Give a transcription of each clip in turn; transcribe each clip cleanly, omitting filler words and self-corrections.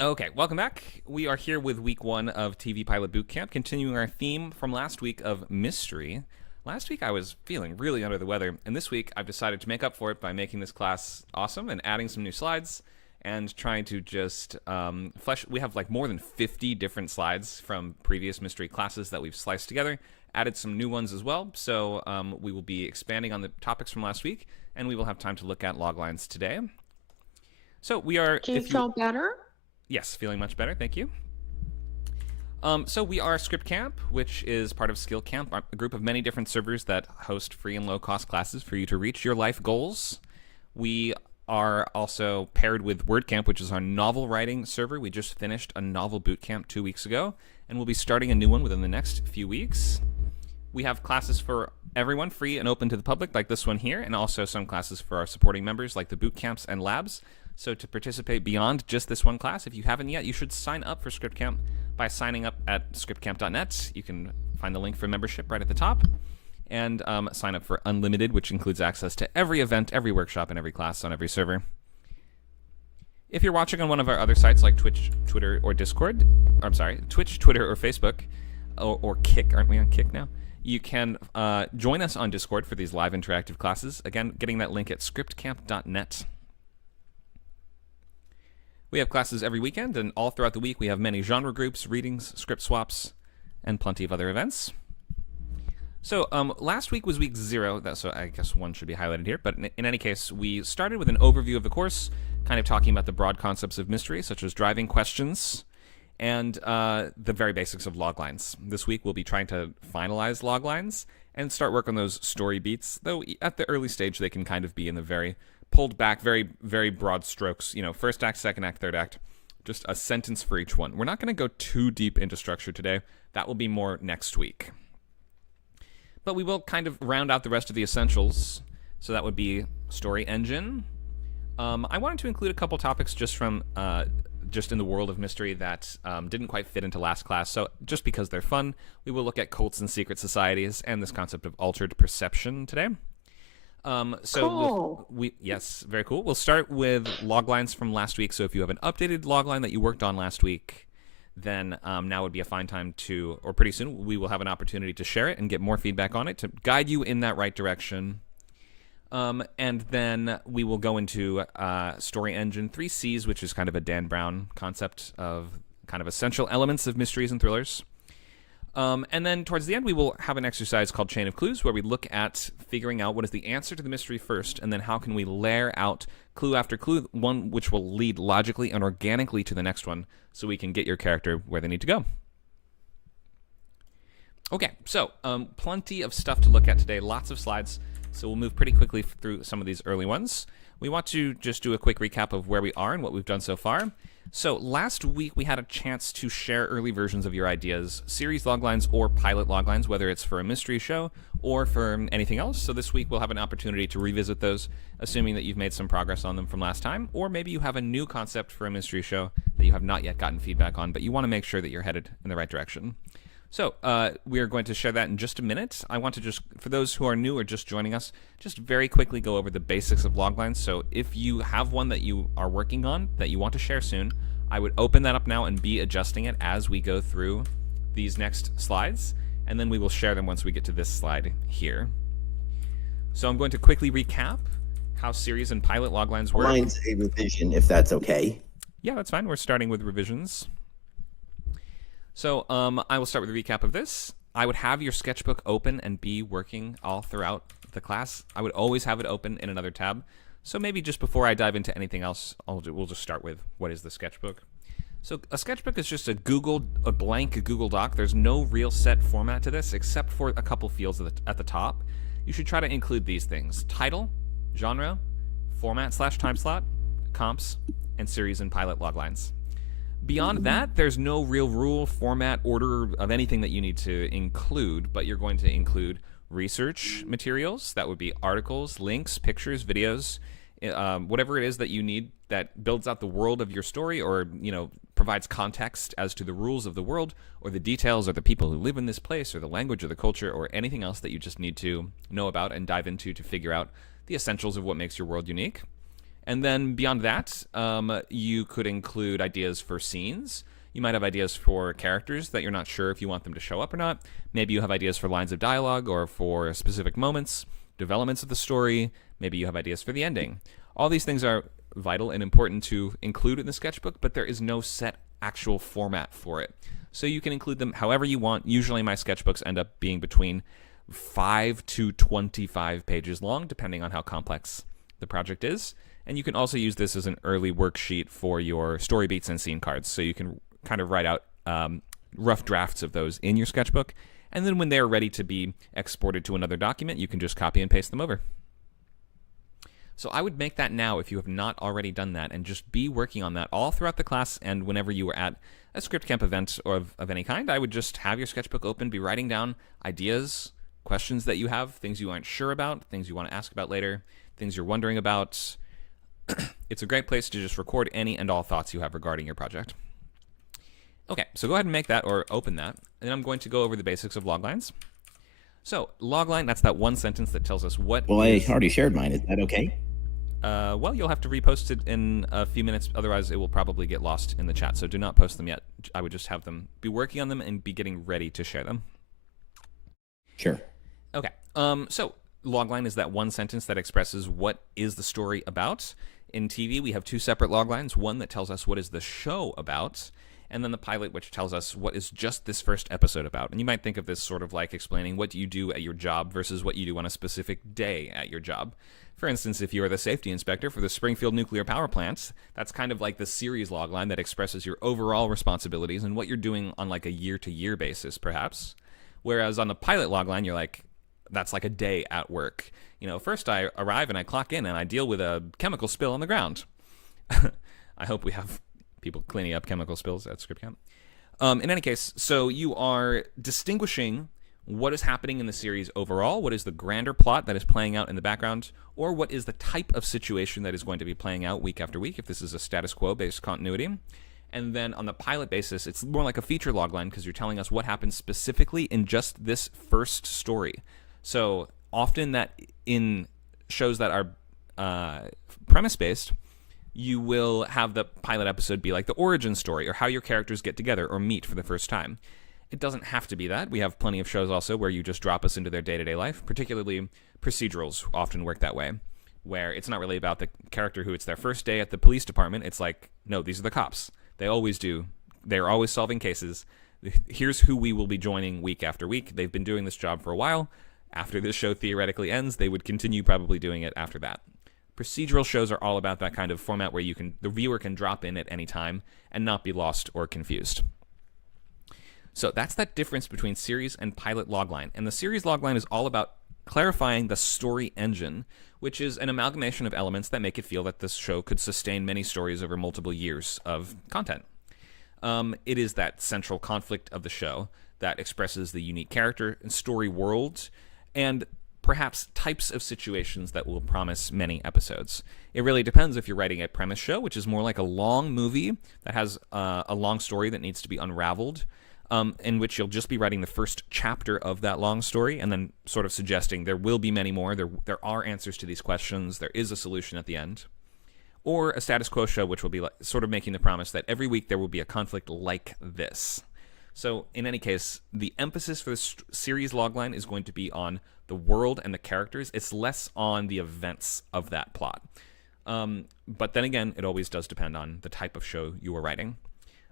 Okay, welcome back. We are here with week 1 of TV Pilot Bootcamp, continuing our theme from last week of mystery. Last week I was feeling really under the weather, and this week I've decided to make up for it by making this class awesome and adding some new slides and trying to just flesh. We have like more than 50 different slides from previous mystery classes that we've sliced together, added some new ones as well, so we will be expanding on the topics from last week, and we will have time to look at log lines today. So we are... Do you feel better? Yes, feeling much better, thank you. So we are Script Camp, which is part of Skill Camp, a group of many different servers that host free and low-cost classes for you to reach your life goals. We are also paired with WordCamp, which is our novel writing server. We just finished a novel bootcamp 2 weeks ago, and we'll be starting a new one within the next few weeks. We have classes for everyone, free and open to the public, like this one here, and also some classes for our supporting members, like the bootcamps and labs. So to participate beyond just this one class, if you haven't yet, you should sign up for Script Camp by signing up at scriptcamp.net. You can find the link for membership right at the top, and sign up for Unlimited, which includes access to every event, every workshop, and every class on every server. If you're watching on one of our other sites like Twitch, Twitter, or Discord, Twitch, Twitter, or Facebook, or Kick, aren't we on Kick now? You can join us on Discord for these live interactive classes. Again, getting that link at scriptcamp.net. We have classes every weekend, and all throughout the week we have many genre groups, readings, script swaps, and plenty of other events. So last week was week 0, so I guess 1 should be highlighted here, but in any case, we started with an overview of the course, kind of talking about the broad concepts of mystery, such as driving questions, and the very basics of log lines. This week we'll be trying to finalize log lines and start work on those story beats, though at the early stage they can kind of be in the very pulled back, very, very broad strokes, you know, first act, second act, third act, just a sentence for each one. We're not going to go too deep into structure today. That will be more next week. But we will kind of round out the rest of the essentials. So that would be story engine. I wanted to include a couple topics just from just in the world of mystery that didn't quite fit into last class. So just because they're fun, we will look at cults and secret societies and this concept of altered perception today. Cool. Yes, very cool. We'll start with log lines from last week. So if you have an updated log line that you worked on last week, then now would be a fine time to, or pretty soon, we will have an opportunity to share it and get more feedback on it to guide you in that right direction. And then we will go into Story Engine 3 Cs, which is kind of a Dan Brown concept of kind of essential elements of mysteries and thrillers. And then towards the end, we will have an exercise called Chain of Clues, where we look at figuring out what is the answer to the mystery first, and then how can we layer out clue after clue, one which will lead logically and organically to the next one, so we can get your character where they need to go. Okay, so plenty of stuff to look at today, lots of slides, so we'll move pretty quickly through some of these early ones. We want to just do a quick recap of where we are and what we've done so far. So last week we had a chance to share early versions of your ideas, series loglines or pilot loglines, whether it's for a mystery show or for anything else. So this week we'll have an opportunity to revisit those, assuming that you've made some progress on them from last time, or maybe you have a new concept for a mystery show that you have not yet gotten feedback on, but you want to make sure that you're headed in the right direction. So we are going to share that in just a minute. I want to just, for those who are new or just joining us, just very quickly go over the basics of loglines. So if you have one that you are working on that you want to share soon, I would open that up now and be adjusting it as we go through these next slides, and then we will share them once we get to this slide here. So I'm going to quickly recap how series and pilot loglines work. Mine's a revision, if that's okay. Yeah, that's fine. We're starting with revisions. So I will start with a recap of this. I would have your sketchbook open and be working all throughout the class. I would always have it open in another tab. So maybe just before I dive into anything else, we'll just start with what is the sketchbook. So a sketchbook is just a blank Google Doc. There's no real set format to this except for a couple fields at the top. You should try to include these things: title, genre, format/time slot, comps, and series and pilot loglines. Beyond that, there's no real rule, format, order of anything that you need to include, but you're going to include research materials. That would be articles, links, pictures, videos, whatever it is that you need that builds out the world of your story, or provides context as to the rules of the world, or the details, or the people who live in this place, or the language, or the culture, or anything else that you just need to know about and dive into to figure out the essentials of what makes your world unique. And then beyond that, you could include ideas for scenes. You might have ideas for characters that you're not sure if you want them to show up or not. Maybe you have ideas for lines of dialogue or for specific moments, developments of the story. Maybe you have ideas for the ending. All these things are vital and important to include in the sketchbook, but there is no set actual format for it. So you can include them however you want. Usually my sketchbooks end up being between 5 to 25 pages long, depending on how complex the project is. And you can also use this as an early worksheet for your story beats and scene cards. So you can kind of write out rough drafts of those in your sketchbook. And then when they're ready to be exported to another document, you can just copy and paste them over. So I would make that now if you have not already done that, and just be working on that all throughout the class. And whenever you were at a script camp event or of any kind, I would just have your sketchbook open, be writing down ideas, questions that you have, things you aren't sure about, things you want to ask about later, things you're wondering about. It's a great place to just record any and all thoughts you have regarding your project. Okay, so go ahead and make that or open that. And I'm going to go over the basics of loglines. So logline, that's that one sentence that tells us what. Well, I already shared mine. Is that okay? Well, you'll have to repost it in a few minutes. Otherwise, it will probably get lost in the chat. So do not post them yet. I would just have them be working on them and be getting ready to share them. Sure. Okay. So logline is that one sentence that expresses what is the story about. In TV, we have two separate loglines. One that tells us what is the show about, and then the pilot, which tells us what is just this first episode about. And you might think of this sort of like explaining what do you do at your job versus what you do on a specific day at your job. For instance, if you are the safety inspector for the Springfield nuclear power plants, that's kind of like the series logline that expresses your overall responsibilities and what you're doing on like a year-to-year basis, perhaps. Whereas on the pilot logline, you're like, that's like a day at work. You know, first I arrive and I clock in and I deal with a chemical spill on the ground. I hope we have people cleaning up chemical spills at script camp. In any case, so you are distinguishing what is happening in the series overall, what is the grander plot that is playing out in the background, or what is the type of situation that is going to be playing out week after week, if this is a status quo-based continuity. And then on the pilot basis, it's more like a feature logline because you're telling us what happens specifically in just this first story. So often that in shows that are premise-based, you will have the pilot episode be like the origin story or how your characters get together or meet for the first time. It doesn't have to be that. We have plenty of shows also where you just drop us into their day-to-day life. Particularly procedurals often work that way, where it's not really about the character who it's their first day at the police department. It's like, no, these are the cops. They always do. They're always solving cases. Here's who we will be joining week after week. They've been doing this job for a while. After this show theoretically ends, they would continue probably doing it after that. Procedural shows are all about that kind of format where the viewer can drop in at any time and not be lost or confused. So that's that difference between series and pilot logline. And the series logline is all about clarifying the story engine, which is an amalgamation of elements that make it feel that this show could sustain many stories over multiple years of content. It is that central conflict of the show that expresses the unique character and story world and perhaps types of situations that will promise many episodes. It really depends if you're writing a premise show, which is more like a long movie that has a long story that needs to be unraveled, in which you'll just be writing the first chapter of that long story and then sort of suggesting there will be many more, there are answers to these questions, there is a solution at the end. Or a status quo show, which will be like, sort of making the promise that every week there will be a conflict like this. So in any case, the emphasis for this series logline is going to be on the world and the characters. It's less on the events of that plot. But then again, it always does depend on the type of show you are writing.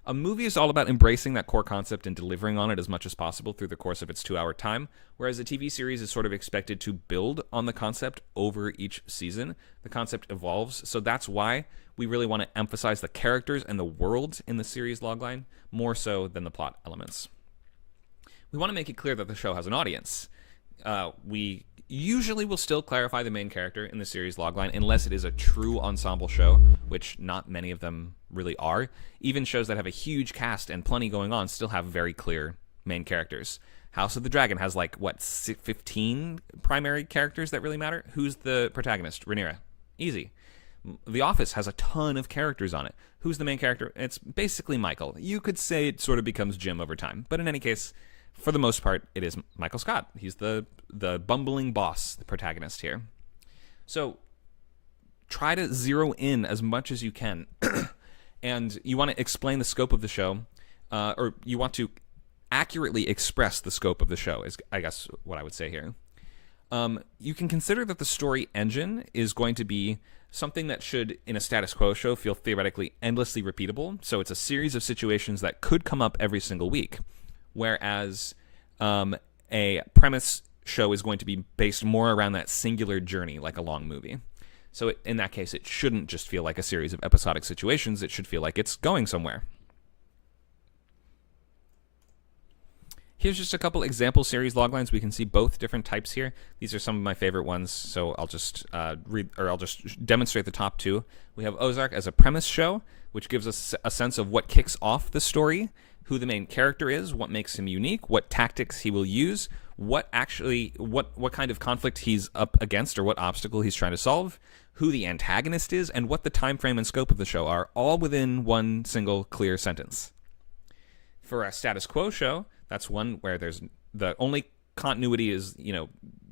A movie is all about embracing that core concept and delivering on it as much as possible through the course of its 2-hour time, whereas a TV series is sort of expected to build on the concept over each season. The concept evolves, so that's why we really want to emphasize the characters and the world in the series logline more so than the plot elements. We want to make it clear that the show has an audience. We usually will still clarify the main character in the series logline unless it is a true ensemble show, which not many of them really are. Even shows that have a huge cast and plenty going on still have very clear main characters. House of the Dragon has 15 primary characters that really matter. Who's the protagonist? Rhaenyra. Easy. The Office has a ton of characters on it. Who's the main character? It's basically Michael. You could say it sort of becomes Jim over time, but in any case, for the most part, it is Michael Scott. He's the bumbling boss, the protagonist here. So try to zero in as much as you can. And you want to explain the scope of the show, or you want to accurately express the scope of the show, is I guess what I would say here. You can consider that the story engine is going to be something that should, in a status quo show, feel theoretically endlessly repeatable. So it's a series of situations that could come up every single week, whereas a premise show is going to be based more around that singular journey, like a long movie. So in that case, it shouldn't just feel like a series of episodic situations. It should feel like it's going somewhere. Here's just a couple example series loglines. We can see both different types here. These are some of my favorite ones, so I'll just I'll just demonstrate the top two. We have Ozark as a premise show, which gives us a sense of what kicks off the story, who the main character is, what makes him unique, what tactics he will use, what kind of conflict he's up against or what obstacle he's trying to solve, who the antagonist is, and what the time frame and scope of the show are, all within one single clear sentence. For a status quo show, that's one where there's the only continuity is,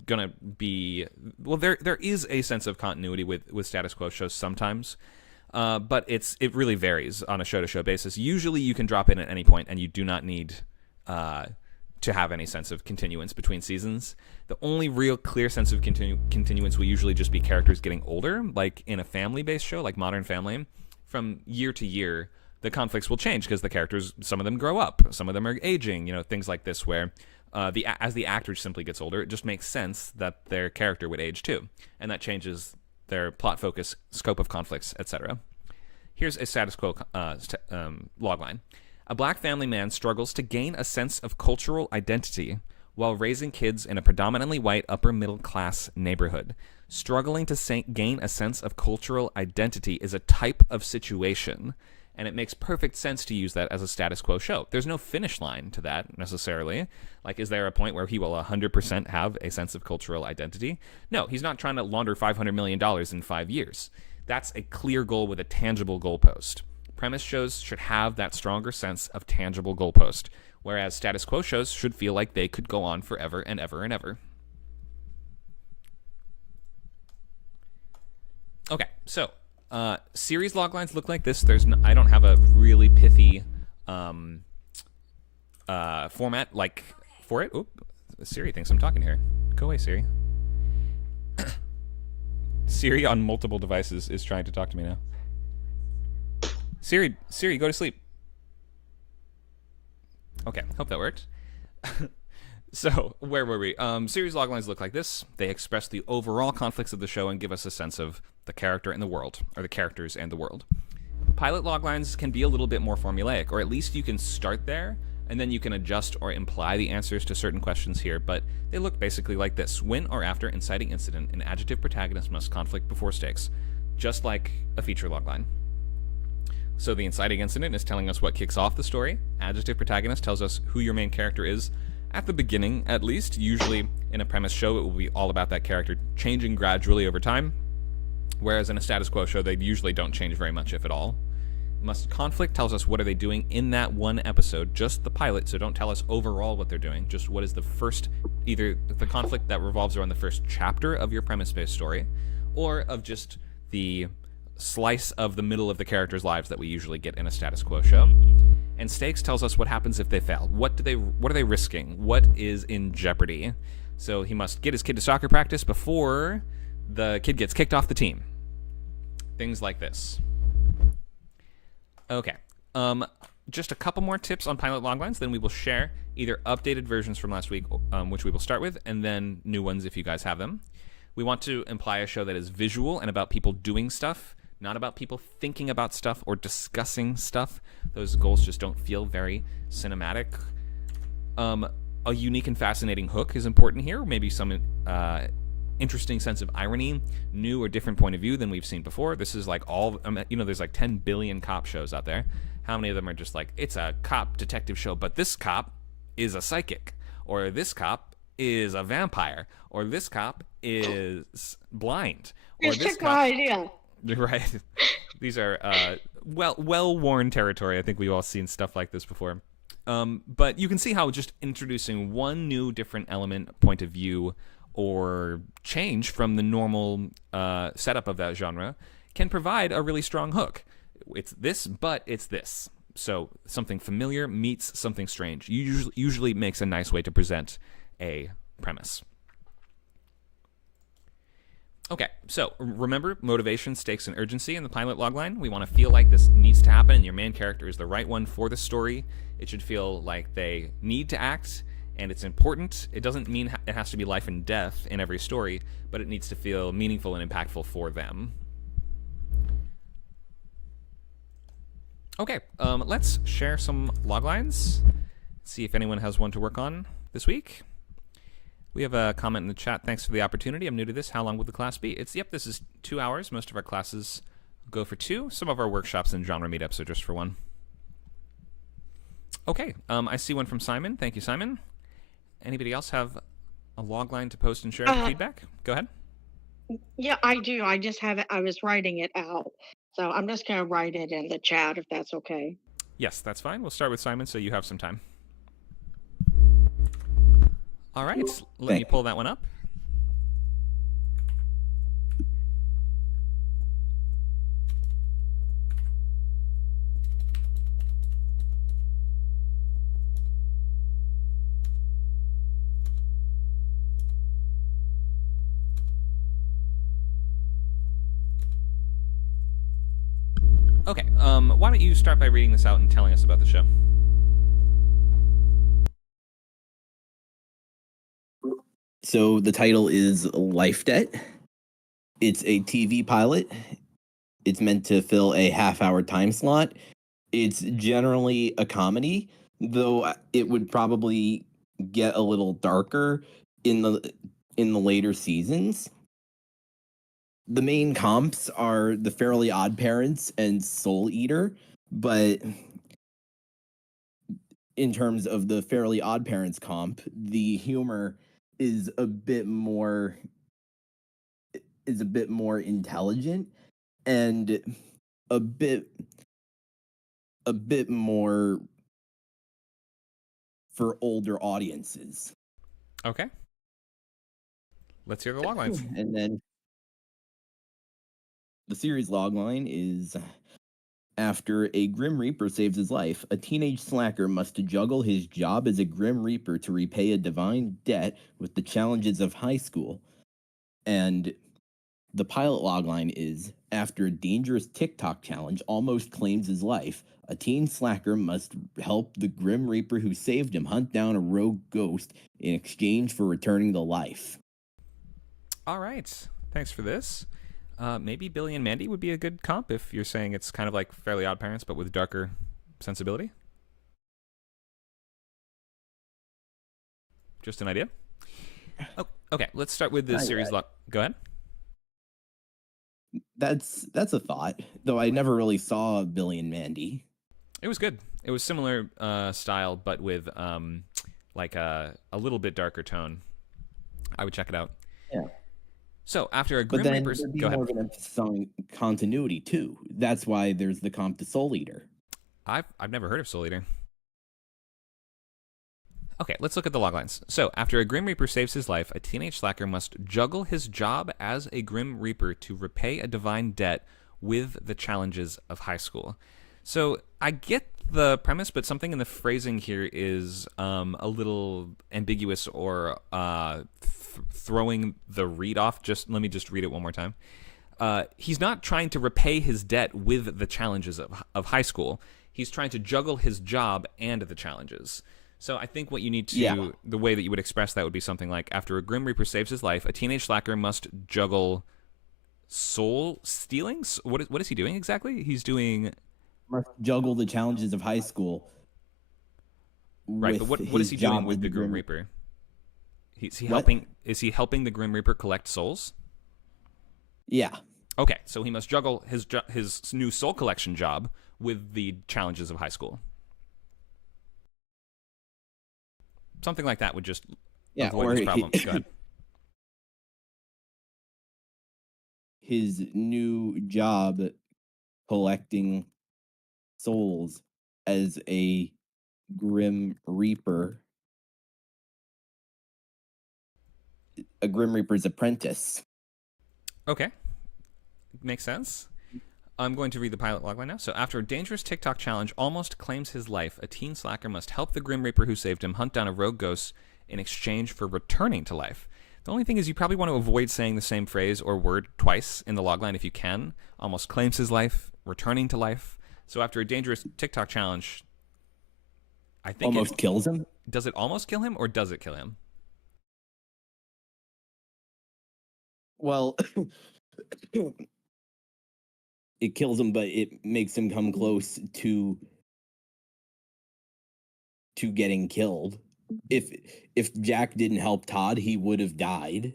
gonna be, well, there is a sense of continuity with status quo shows sometimes, but it really varies on a show-to-show basis. Usually you can drop in at any point and you do not need to have any sense of continuance between seasons. The only real clear sense of continuance will usually just be characters getting older, like in a family-based show like Modern Family. From year to year, the conflicts will change because the characters, some of them grow up, some of them are aging, things like this, where as the actor simply gets older, it just makes sense that their character would age too, and that changes their plot focus, scope of conflicts, etc. Here's a status quo logline. A black family man struggles to gain a sense of cultural identity while raising kids in a predominantly white upper-middle-class neighborhood. Struggling to gain a sense of cultural identity is a type of situation, and it makes perfect sense to use that as a status quo show. There's no finish line to that, necessarily. Like, is there a point where he will 100% have a sense of cultural identity? No, he's not trying to launder $500 million in 5 years. That's a clear goal with a tangible goalpost. Premise shows should have that stronger sense of tangible goalpost, whereas status quo shows should feel like they could go on forever and ever and ever. Okay, so series loglines look like this. I don't have a really pithy format like for it. Oop, Siri thinks I'm talking here. Go away, Siri. Siri on multiple devices is trying to talk to me now. Siri, go to sleep. Okay, hope that worked. So, where were we? Series loglines look like this. They express the overall conflicts of the show and give us a sense of the character and the world, or the characters and the world. Pilot loglines can be a little bit more formulaic, or at least you can start there, and then you can adjust or imply the answers to certain questions here, but they look basically like this. When or after inciting incident, an adjective protagonist must conflict before stakes, just like a feature logline. So the inciting incident is telling us what kicks off the story. Adjective protagonist tells us who your main character is at the beginning, at least. Usually in a premise show, it will be all about that character changing gradually over time, whereas in a status quo show, they usually don't change very much, if at all. Must conflict tells us what are they doing in that one episode, just the pilot, so don't tell us overall what they're doing, just what is the first, either the conflict that revolves around the first chapter of your premise-based story, or of just the slice of the middle of the characters' lives that we usually get in a status quo show. And stakes tells us what happens if they fail. What are they risking? What is in jeopardy? So he must get his kid to soccer practice before the kid gets kicked off the team. Things like this. Okay. Just a couple more tips on pilot loglines, then we will share either updated versions from last week, which we will start with, and then new ones if you guys have them. We want to imply a show that is visual and about people doing stuff, not about people thinking about stuff or discussing stuff. Those goals just don't feel very cinematic. A unique and fascinating hook is important here. Maybe some interesting sense of irony, new or different point of view than we've seen before. This is like there's like 10 billion cop shows out there. How many of them are just like, it's a cop detective show, but this cop is a psychic, or this cop is a vampire, or this cop is blind, or Just this took cop... my idea. Right. These are well-worn territory. I think we've all seen stuff like this before. But you can see how just introducing one new different element, point of view, or change from the normal setup of that genre can provide a really strong hook. It's this, but it's this. So something familiar meets something strange. Usually makes a nice way to present a premise. Okay, so remember motivation, stakes, and urgency in the pilot logline. We want to feel like this needs to happen and your main character is the right one for the story. It should feel like they need to act and it's important. It doesn't mean it has to be life and death in every story, but it needs to feel meaningful and impactful for them. Okay, let's share some loglines. See if anyone has one to work on this week. We have a comment in the chat. Thanks for the opportunity. I'm new to this. How long will the class be? Yep, this is 2 hours. Most of our classes go for 2. Some of our workshops and genre meetups are just for 1. Okay, I see one from Simon. Thank you, Simon. Anybody else have a logline to post and share for feedback? Go ahead. Yeah, I do. I just have it. I was writing it out. So I'm just going to write it in the chat if that's okay. Yes, that's fine. We'll start with Simon so you have some time. All right, let me pull that one up. Okay, why don't you start by reading this out and telling us about the show? So the title is Life Debt. It's a TV pilot. It's meant to fill a half-hour time slot. It's generally a comedy, though it would probably get a little darker in the later seasons. The main comps are The Fairly Odd Parents and Soul Eater, but in terms of the Fairly Odd Parents comp, the humor is a bit more intelligent and a bit more for older audiences. Okay. Let's hear the loglines. And then the series logline is: after a Grim Reaper saves his life, a teenage slacker must juggle his job as a Grim Reaper to repay a divine debt with the challenges of high school. And the pilot logline is: after a dangerous TikTok challenge almost claims his life, a teen slacker must help the Grim Reaper who saved him hunt down a rogue ghost in exchange for returning to life. All right. Thanks for this. Maybe Billy and Mandy would be a good comp if you're saying it's kind of like Fairly Odd Parents, but with darker sensibility. Just an idea. Oh, okay. Let's start with the series log. Go ahead. That's a thought, though I never really saw Billy and Mandy. It was good. It was similar style, but with like a little bit darker tone. I would check it out. Yeah. So after a Grim Reaper, go ahead. More of an emphasis on continuity too. That's why there's the comp to Soul Eater. I've never heard of Soul Eater. Okay, let's look at the loglines. So after a Grim Reaper saves his life, a teenage slacker must juggle his job as a Grim Reaper to repay a divine debt with the challenges of high school. So I get the premise, but something in the phrasing here is a little ambiguous or throwing the read off. Let me just read it one more time. He's not trying to repay his debt with the challenges of high school. He's trying to juggle his job and the challenges. So I think what you need to, the way that you would express that would be something like, after a Grim Reaper saves his life, a teenage slacker must juggle soul stealings. What is he doing exactly? He's doing... Must juggle the challenges of high school. Right, but what is he doing with the Grim Reaper? Is he helping the Grim Reaper collect souls? Yeah. Okay, so he must juggle his new soul collection job with the challenges of high school. Something like that would just avoid this problem. Go ahead. His new job collecting souls as a Grim Reaper a Grim Reaper's apprentice. Okay. Makes sense. I'm going to read the pilot logline now. So, after a dangerous TikTok challenge almost claims his life, a teen slacker must help the Grim Reaper who saved him hunt down a rogue ghost in exchange for returning to life. The only thing is you probably want to avoid saying the same phrase or word twice in the logline if you can. Almost claims his life, returning to life. So, after a dangerous TikTok challenge, I think Almost kills him? Does it almost kill him or does it kill him? Well, it kills him, but it makes him come close to getting killed. If Jack didn't help Todd, he would have died.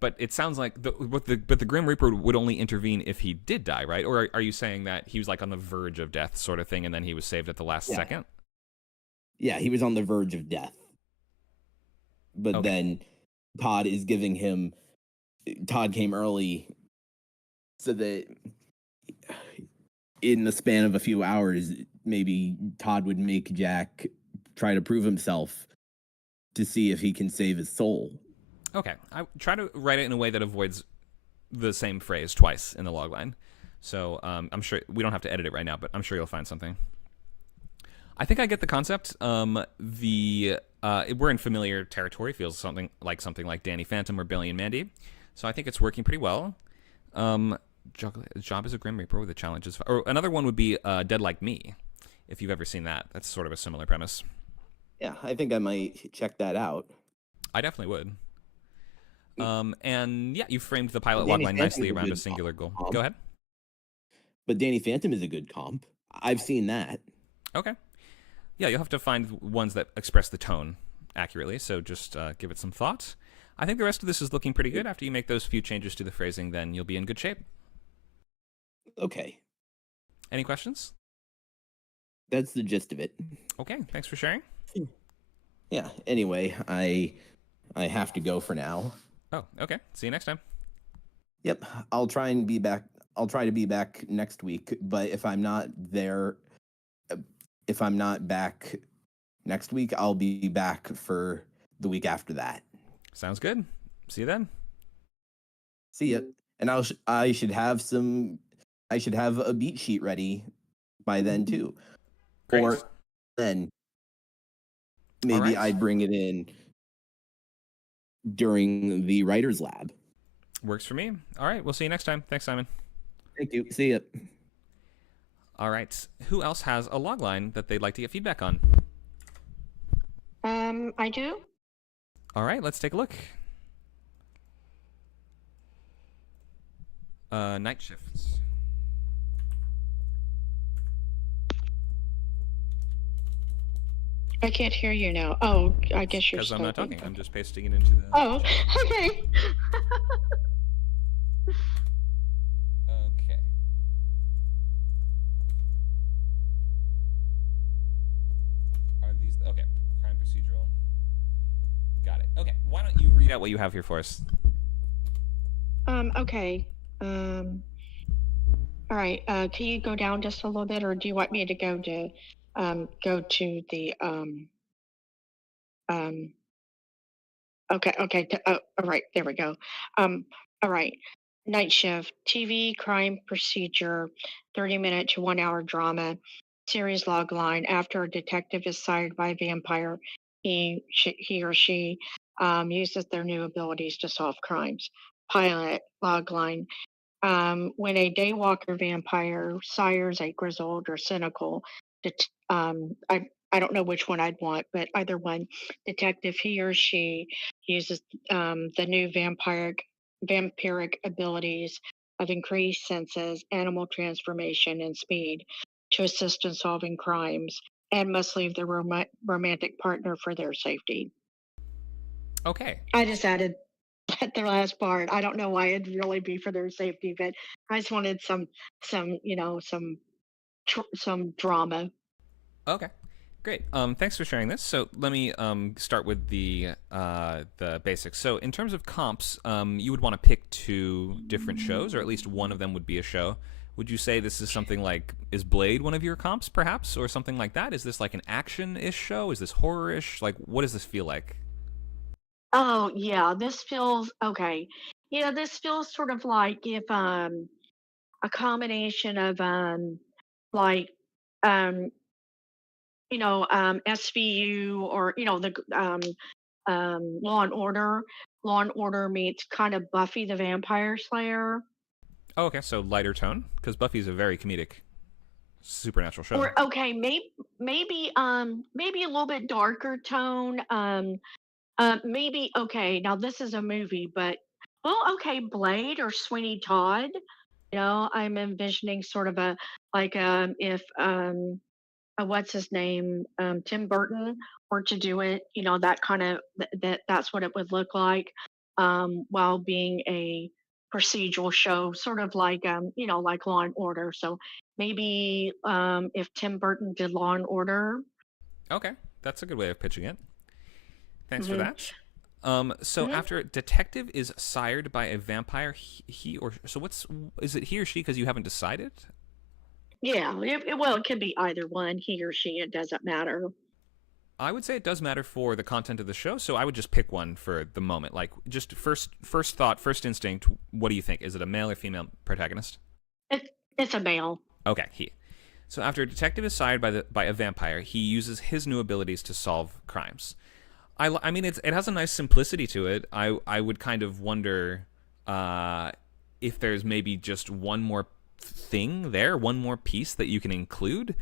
But it sounds like the Grim Reaper would only intervene if he did die, right? Or are you saying that he was like on the verge of death, sort of thing, and then he was saved at the last second? Yeah, he was on the verge of death. But then Todd is giving him. Todd came early, so that in the span of a few hours, maybe Todd would make Jack try to prove himself to see if he can save his soul. Okay, I try to write it in a way that avoids the same phrase twice in the logline. So I'm sure we don't have to edit it right now, but I'm sure you'll find something. I think I get the concept. We're in familiar territory. Feels something like Danny Phantom or Billy and Mandy. So I think it's working pretty well. Job as a Grim Reaper with the challenges. Or another one would be Dead Like Me, if you've ever seen that. That's sort of a similar premise. Yeah, I think I might check that out. I definitely would. And yeah, you framed the pilot logline nicely around a singular goal. Go ahead. But Danny Phantom is a good comp. I've seen that. Okay. Yeah, you'll have to find ones that express the tone accurately, so just give it some thought. I think the rest of this is looking pretty good. After you make those few changes to the phrasing, then you'll be in good shape. Okay. Any questions? That's the gist of it. Okay, thanks for sharing. Yeah, anyway, I have to go for now. Oh, okay. See you next time. Yep, I'll try to be back next week, but if I'm not back next week, I'll be back for the week after that. Sounds good. See you then. See ya. And I should have a beat sheet ready by then too. Great. Or then maybe I'd bring it in during the writer's lab. Works for me. All right, we'll see you next time. Thanks, Simon. Thank you. See ya. All right. Who else has a logline that they'd like to get feedback on? I do. All right, let's take a look. Night shifts. I can't hear you now. Oh, I guess you're because I'm not talking. I'm just pasting it into the. Oh, okay. Okay. Are these okay? Crime procedural. Got it. Okay. Why don't you read out what you have here for us? Okay. All right. Can you go down just a little bit, or do you want me to go to the okay. All right. There we go. All right. Night shift, TV crime procedure, 30-minute to 1 hour drama, series log line. After a detective is sired by a vampire, he or she uses their new abilities to solve crimes. Pilot log line. When a daywalker vampire sires a grizzled or cynical, I don't know which one I'd want, but either one, detective, he or she uses the new vampiric abilities of increased senses, animal transformation, and speed to assist in solving crimes, and must leave their romantic partner for their safety. Okay. I just added the last part. I don't know why it'd really be for their safety, but I just wanted some drama. Okay. Great. Thanks for sharing this. So let me start with the basics. So in terms of comps, you would want to pick 2 different shows, or at least one of them would be a show. Would you say this is something like, is Blade one of your comps, perhaps, or something like that? Is this like an action-ish show? Is this horror-ish? Like, what does this feel like? Oh, yeah, this feels okay. Yeah, this feels sort of like if, a combination of, like, um, SVU or, Law& and Order. Law& and Order meets kind of Buffy the Vampire Slayer. Oh, okay, so lighter tone, because Buffy's a very comedic supernatural show. Or, okay, maybe a little bit darker tone, maybe okay, now this is a movie, but well, okay, Blade or Sweeney Todd. I'm envisioning sort of a like if what's his name, Tim Burton were to do it, that kind of that's what it would look like, while being a procedural show, sort of like like Law and Order. So maybe if Tim Burton did Law and Order. Okay, that's a good way of pitching it. Thanks for Hmm. that. So Hmm. after a detective is sired by a vampire, he or so what's is it he or she? Because you haven't decided. Yeah, well, it could be either one, he or she. It doesn't matter. I would say it does matter for the content of the show, so I would just pick one for the moment. Like, just first thought, first instinct. What do you think? Is it a male or female protagonist? It's a male. Okay, he. So after a detective is sired by a vampire, he uses his new abilities to solve crimes. I mean, it has a nice simplicity to it. I would kind of wonder if there's maybe just one more thing there, one more piece that you can include,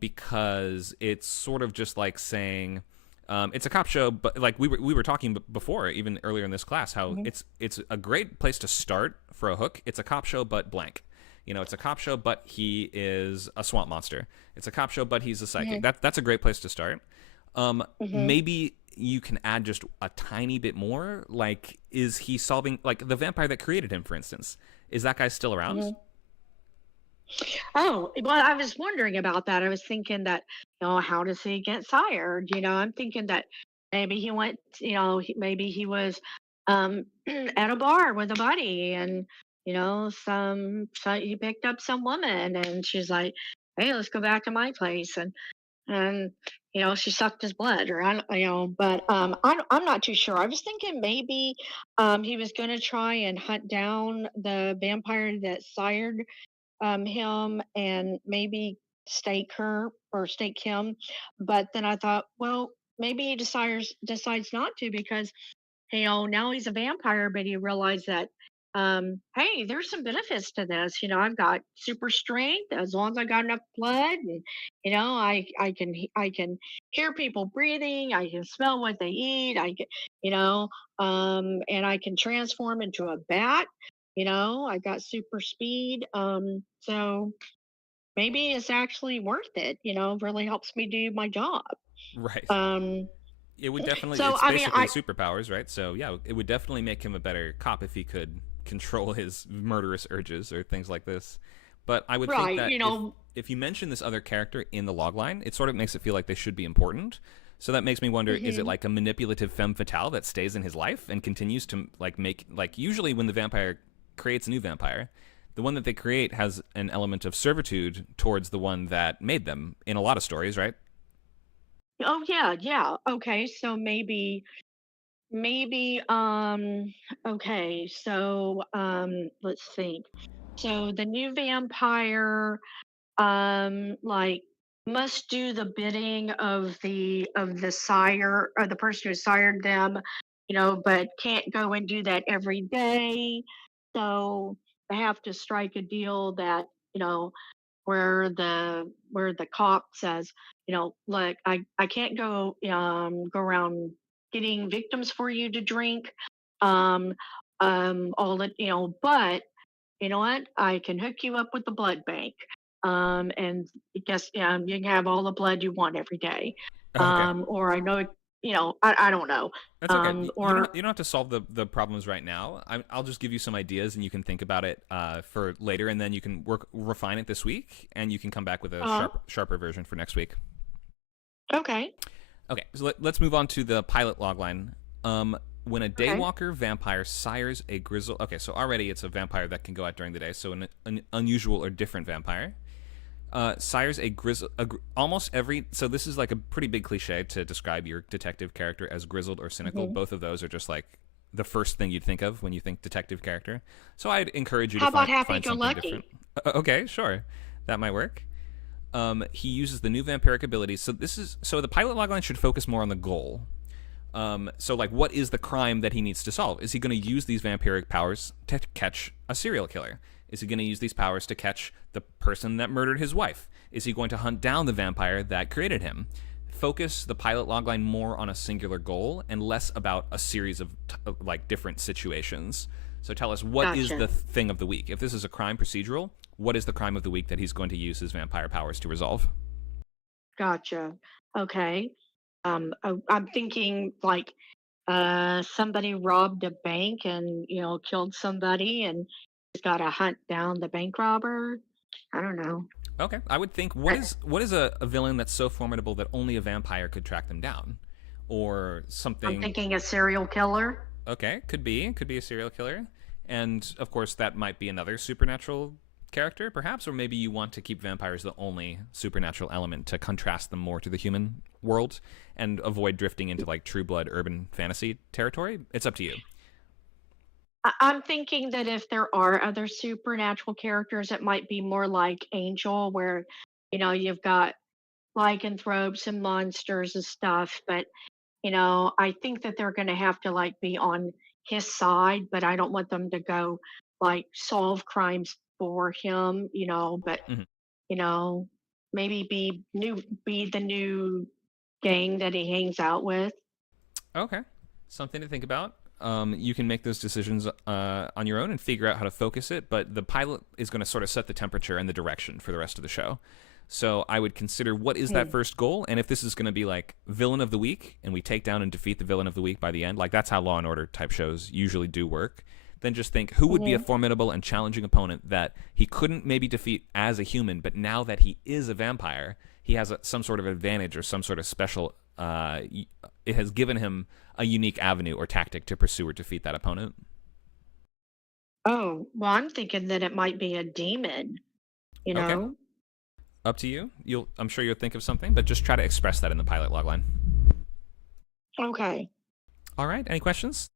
because it's sort of just like saying it's a cop show, but like we were talking before, even earlier in this class, how Hmm. it's a great place to start for a hook. It's a cop show, but blank. It's a cop show, but he is a swamp monster. It's a cop show, but he's a psychic. Hmm. That's a great place to start. Hmm. Maybe you can add just a tiny bit more. Like, is he solving, like, the vampire that created him, for instance? Is that guy still around? Hmm. Oh, well, I was wondering about that. I was thinking that, how does he get sired? I'm thinking that maybe he went, maybe he was at a bar with a buddy and, so he picked up some woman and she's like, hey, let's go back to my place. And she sucked his blood or I don't, but I'm not too sure. I was thinking maybe he was going to try and hunt down the vampire that sired him and maybe stake her or stake him. But then I thought, well, maybe he decides not to because now he's a vampire, but he realized that hey, there's some benefits to this. I've got super strength as long as I got enough blood, and I can hear people breathing, I can smell what they eat, I can and I can transform into a bat. I got super speed. So maybe it's actually worth it. Really helps me do my job. Right. Um, It would definitely. so It's I mean, basically I superpowers, right? So yeah, it would definitely make him a better cop if he could control his murderous urges or things like this. But I would think right, that if you mention this other character in the logline, it sort of makes it feel like they should be important. So that makes me wonder: is it mhm. like a manipulative femme fatale that stays in his life and continues to make usually when the vampire creates a new vampire, the one that they create has an element of servitude towards the one that made them in a lot of stories, right? Oh yeah, yeah. Okay, so maybe okay, so let's think. So the new vampire like must do the bidding of the sire or the person who sired them, but can't go and do that every day. So they have to strike a deal that, you know, where the cop says, look, I can't go around getting victims for you to drink, um, all that, but you know what? I can hook you up with the blood bank. And I guess you can have all the blood you want every day. Okay. Or I know, I don't know. That's okay. Or You don't have to solve the problems right now. I'll just give you some ideas, and you can think about it for later, and then you can refine it this week, and you can come back with a uh, sharper version for next week. okay, Okay, so let's move on to the pilot logline. When a okay, daywalker vampire sires a grizzle. Okay, so already it's a vampire that can go out during the day, so an unusual or different vampire. Sire's a grizzled. Almost every. So this is like a pretty big cliche to describe your detective character as grizzled or cynical. Hmm. Both of those are just like the first thing you'd think of when you think detective character. So I'd encourage you to How about find something different. happy-go-lucky? Okay, sure, that might work. He uses the new vampiric abilities. So the pilot logline should focus more on the goal. So like, what is the crime that he needs to solve? Is he going to use these vampiric powers to catch a serial killer? Is he going to use these powers to catch the person that murdered his wife? Is he going to hunt down the vampire that created him? Focus the pilot logline more on a singular goal and less about a series of like different situations. So tell us, what is Gotcha. the thing of the week? If this is a crime procedural, what is the crime of the week that he's going to use his vampire powers to resolve? Gotcha. Okay. I'm thinking like somebody robbed a bank and killed somebody, and he's got to hunt down the bank robber. I don't know. Okay, I would think, I, what is a villain that's so formidable that only a vampire could track them down, or I'm something. thinking a serial killer. Okay, could be a serial killer, and of course that might be another supernatural character, perhaps, or maybe you want to keep vampires the only supernatural element to contrast them more to the human world and avoid drifting into like True Blood urban fantasy territory. It's up to you. I'm thinking that if there are other supernatural characters, it might be more like Angel, where you've got lycanthropes and monsters and stuff. But I think that they're going to have to like be on his side, but I don't want them to go like solve crimes for him. But Mhm. you know, maybe be the new gang that he hangs out with. Okay, something to think about. You can make those decisions on your own and figure out how to focus it, but the pilot is going to sort of set the temperature and the direction for the rest of the show. So I would consider, what is that Hmm. first goal, and if this is going to be like villain of the week, and we take down and defeat the villain of the week by the end, like that's how Law and Order type shows usually do work. Then just think, who would be a Hmm. formidable and challenging opponent that he couldn't maybe defeat as a human, but now that he is a vampire, he has some sort of advantage or some sort of special. It has given him a unique avenue or tactic to pursue or defeat that opponent. Oh, well, I'm thinking that it might be a demon. You Okay, know. up to you. I'm sure you'll think of something, but just try to express that in the pilot logline. Okay. All right. Any questions?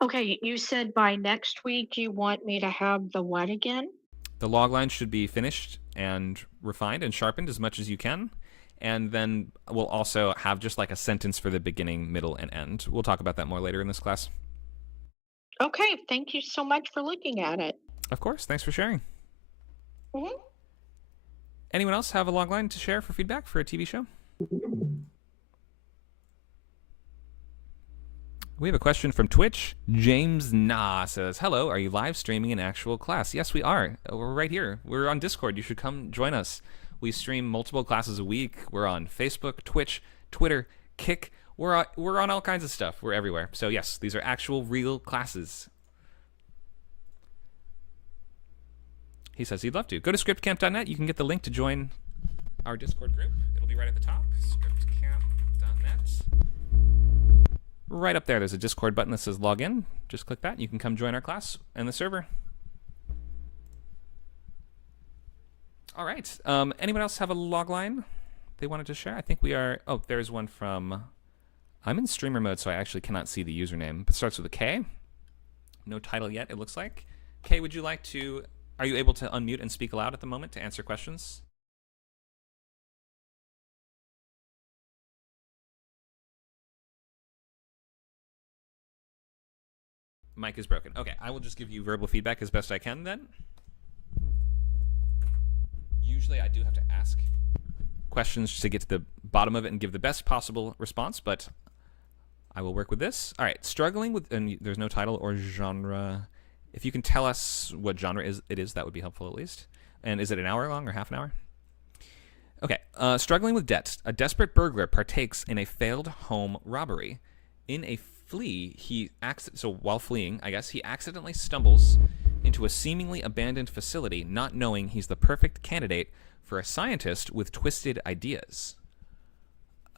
Okay. You said by next week you want me to have the what again? The logline should be finished and refined and sharpened as much as you can. And then we'll also have just like a sentence for the beginning, middle, and end. We'll talk about that more later in this class. Okay. Thank you so much for looking at it. Of course. Thanks for sharing. Mhm. Anyone else have a logline to share for feedback for a TV show? We have a question from Twitch. James Na says, "Hello, are you live streaming an actual class?" Yes, we are. We're right here. We're on Discord. You should come join us. We stream multiple classes a week. We're on Facebook, Twitch, Twitter, Kick. We're on all kinds of stuff. We're everywhere. So yes, these are actual real classes. He says he'd love to. Go to scriptcamp.net. You can get the link to join our Discord group. It'll be right at the top. Scriptcamp.net. Right up there, there's a Discord button that says log in. Just click that and you can come join our class and the server. All right. Anyone else have a logline they wanted to share? I think we are. Oh, there's one from. I'm in streamer mode, so I actually cannot see the username. It starts with a K. No title yet, it looks like. Kay, would you like to. Are you able to unmute and speak aloud at the moment to answer questions? Mic is broken. Okay, I will just give you verbal feedback as best I can then. Usually I do have to ask questions to get to the bottom of it and give the best possible response, but I will work with this. All right, struggling with, and there's no title or genre. If you can tell us what genre it is, that would be helpful at least. And is it an hour long or half an hour? Okay, struggling with debt. A desperate burglar partakes in a failed home robbery. In a flee, while fleeing, I guess, he accidentally stumbles into a seemingly abandoned facility, not knowing he's the perfect candidate for a scientist with twisted ideas.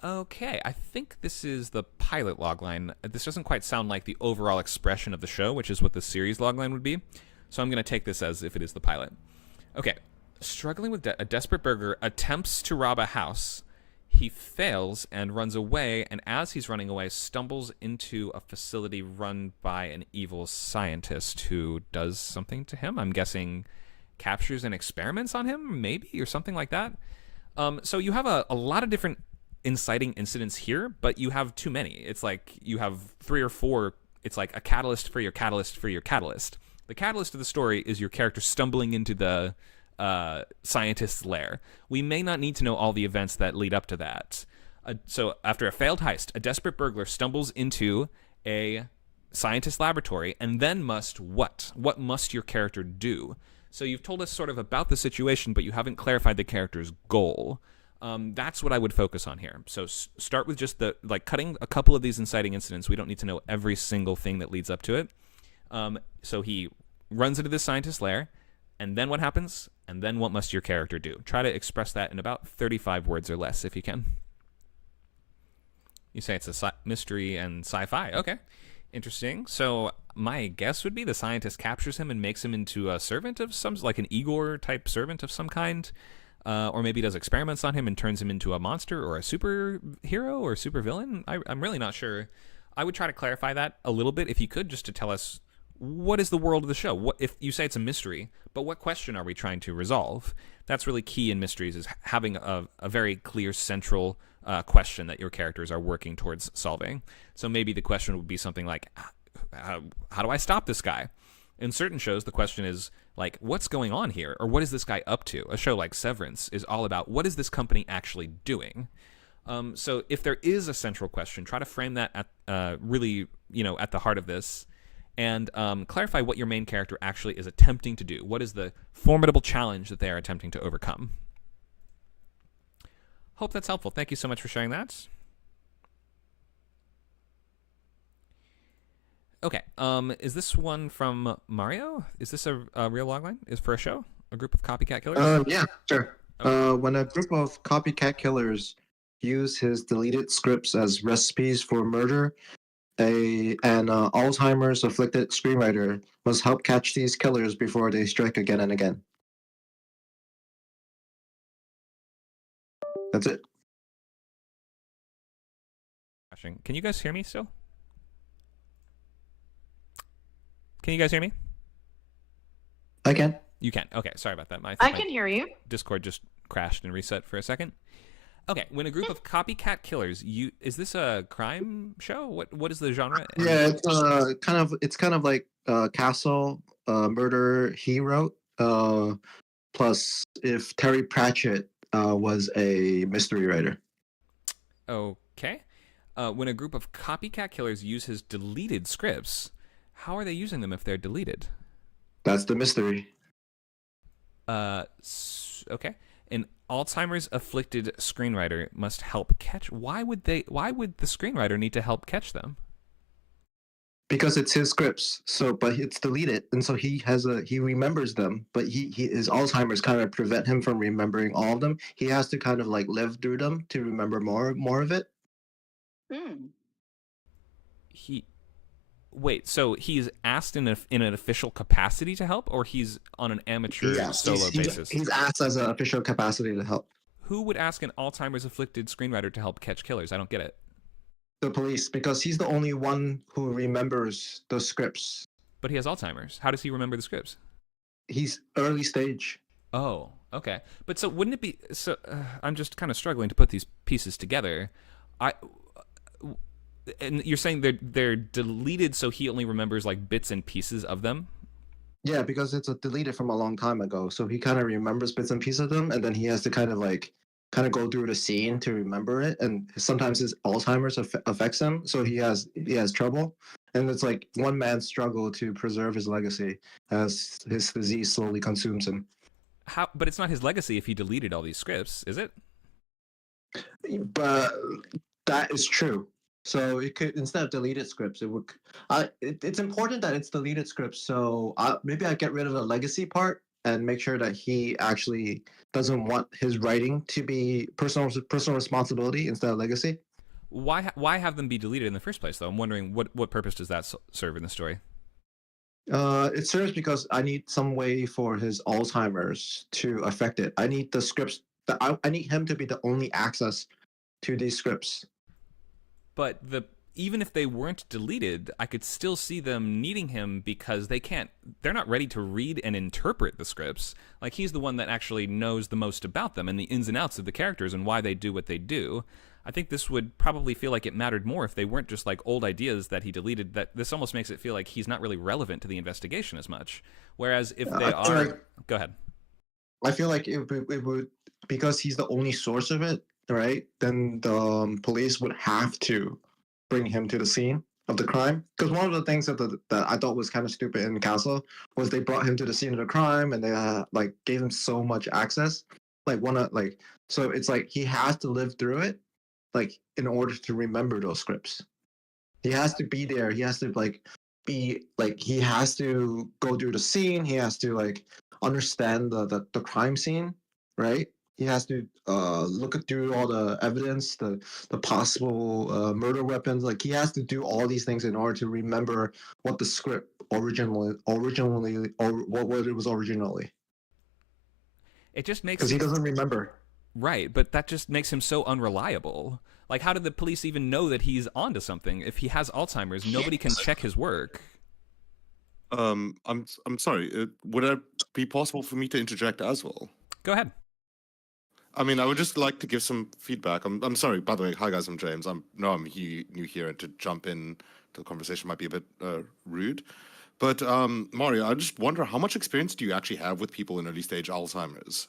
Okay, I think this is the pilot logline. This doesn't quite sound like the overall expression of the show, which is what the series logline would be. So I'm going to take this as if it is the pilot. Okay, Struggling with a desperate burglar attempts to rob a house. He fails and runs away, and as he's running away, stumbles into a facility run by an evil scientist who does something to him. I'm guessing captures and experiments on him, maybe, or something like that. So you have a lot of different inciting incidents here, but you have too many. It's like you have 3 or 4. It's like a catalyst for your catalyst for your catalyst. The catalyst of the story is your character stumbling into the scientist's lair. We may not need to know all the events that lead up to that. So after a failed heist, a desperate burglar stumbles into a scientist laboratory and then must what? What must your character do? So you've told us sort of about the situation, but you haven't clarified the character's goal. That's what I would focus on here. So start with just cutting a couple of these inciting incidents. We don't need to know every single thing that leads up to it. So he runs into this scientist's lair, and then what happens? And then what must your character do? Try to express that in about 35 words or less, if you can. You say it's a mystery and sci-fi. Okay, interesting. So my guess would be the scientist captures him and makes him into a servant of some, like an Igor-type servant of some kind. Or maybe does experiments on him and turns him into a monster or a superhero or supervillain. I'm really not sure. I would try to clarify that a little bit, if you could, just to tell us what is the world of the show. What if you say it's a mystery, but what question are we trying to resolve? That's really key in mysteries, is having a very clear central question that your characters are working towards solving. So maybe the question would be something like, how do I stop this guy? In certain shows, the question is like, what's going on here? Or what is this guy up to? A show like Severance is all about, what is this company actually doing? So if there is a central question, try to frame that at really, at the heart of this, and clarify what your main character actually is attempting to do. What is the formidable challenge that they are attempting to overcome? Hope that's helpful. Thank you so much for sharing that. Okay, is this one from Mario? Is this a real logline? Is for a show? A group of copycat killers? Yeah, sure. Okay. When a group of copycat killers use his deleted scripts as recipes for murder, an Alzheimer's afflicted screenwriter must help catch these killers before they strike again and again. That's it. Can you guys hear me still? Can you guys hear me? I can. You can. Okay, sorry about that. I can hear you. Discord just crashed and reset for a second. Okay, when a group of copycat killers, is this a crime show? What is the genre? Yeah, it's kind of like Castle murder he wrote. Plus, if Terry Pratchett was a mystery writer. Okay. When a group of copycat killers use his deleted scripts, how are they using them if they're deleted? That's the mystery. Okay. An Alzheimer's afflicted screenwriter must help catch. Why would the screenwriter need to help catch them? Because it's his scripts. But it's deleted, and so he remembers them, but his Alzheimer's kind of prevent him from remembering all of them. He has to kind of like live through them to remember more of it. Wait, so he's asked in an official capacity to help, or he's on an amateur solo basis? He's asked as an official capacity to help. Who would ask an Alzheimer's afflicted screenwriter to help catch killers? I don't get it. The police, because he's the only one who remembers the scripts. But he has Alzheimer's. How does he remember the scripts? He's early stage. Oh, okay. But so wouldn't it be... So I'm just kind of struggling to put these pieces together. And you're saying they're deleted, so he only remembers like bits and pieces of them? Yeah, because it's deleted from a long time ago. So he kind of remembers bits and pieces of them, and then he has to kind of go through the scene to remember it. And sometimes his Alzheimer's affects him, so he has trouble. And it's like one man's struggle to preserve his legacy as his disease slowly consumes him. But it's not his legacy if he deleted all these scripts, is it? But that is true. So it could, instead of deleted scripts, it would. It's important that it's deleted scripts. So maybe I get rid of the legacy part and make sure that he actually doesn't want his writing to be personal responsibility instead of legacy. Why have them be deleted in the first place, though? I'm wondering what purpose does that serve in the story? It's serious because I need some way for his Alzheimer's to affect it. I need the scripts. I need him to be the only access to these scripts. But even if they weren't deleted, I could still see them needing him because they're not ready to read and interpret the scripts. Like, he's the one that actually knows the most about them and the ins and outs of the characters and why they do what they do. I think this would probably feel like it mattered more if they weren't just like old ideas that he deleted. That this almost makes it feel like he's not really relevant to the investigation as much. Whereas if they are, go ahead. I feel like it would, because he's the only source of it, right? Then the police would have to bring him to the scene of the crime. Because one of the things that I thought was kind of stupid in Castle was they brought him to the scene of the crime and they like gave him so much access. So it's like he has to live through it, like in order to remember those scripts. He has to be there. He has to he has to go through the scene. He has to like understand the crime scene, right? He has to look through all the evidence, the possible murder weapons. Like, he has to do all these things in order to remember what the script originally or what it was originally. It just makes, because he doesn't remember. Right, but that just makes him so unreliable. Like, how did the police even know that he's onto something? If he has Alzheimer's, nobody can check his work. I'm sorry. Would it be possible for me to interject as well? Go ahead. I mean, I would just like to give some feedback. I'm sorry, by the way. Hi guys, I'm James. I'm new here, and to jump in to the conversation might be a bit rude. But Mario, I just wonder, how much experience do you actually have with people in early stage Alzheimer's?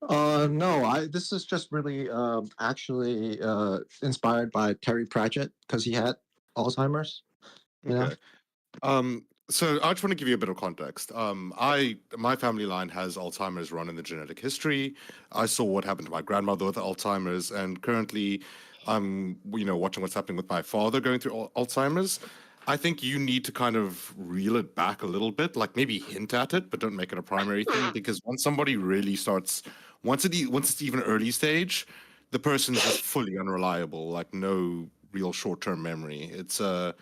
No, this is just really actually inspired by Terry Pratchett, because he had Alzheimer's. You know? So I just want to give you a bit of context. My family line has Alzheimer's run in the genetic history. I saw what happened to my grandmother with Alzheimer's, and currently I'm watching what's happening with my father going through Alzheimer's. I think you need to kind of reel it back a little bit, like maybe hint at it, but don't make it a primary thing, because once somebody really starts, once it's even early stage, the person is just fully unreliable, like no real short-term memory. It's a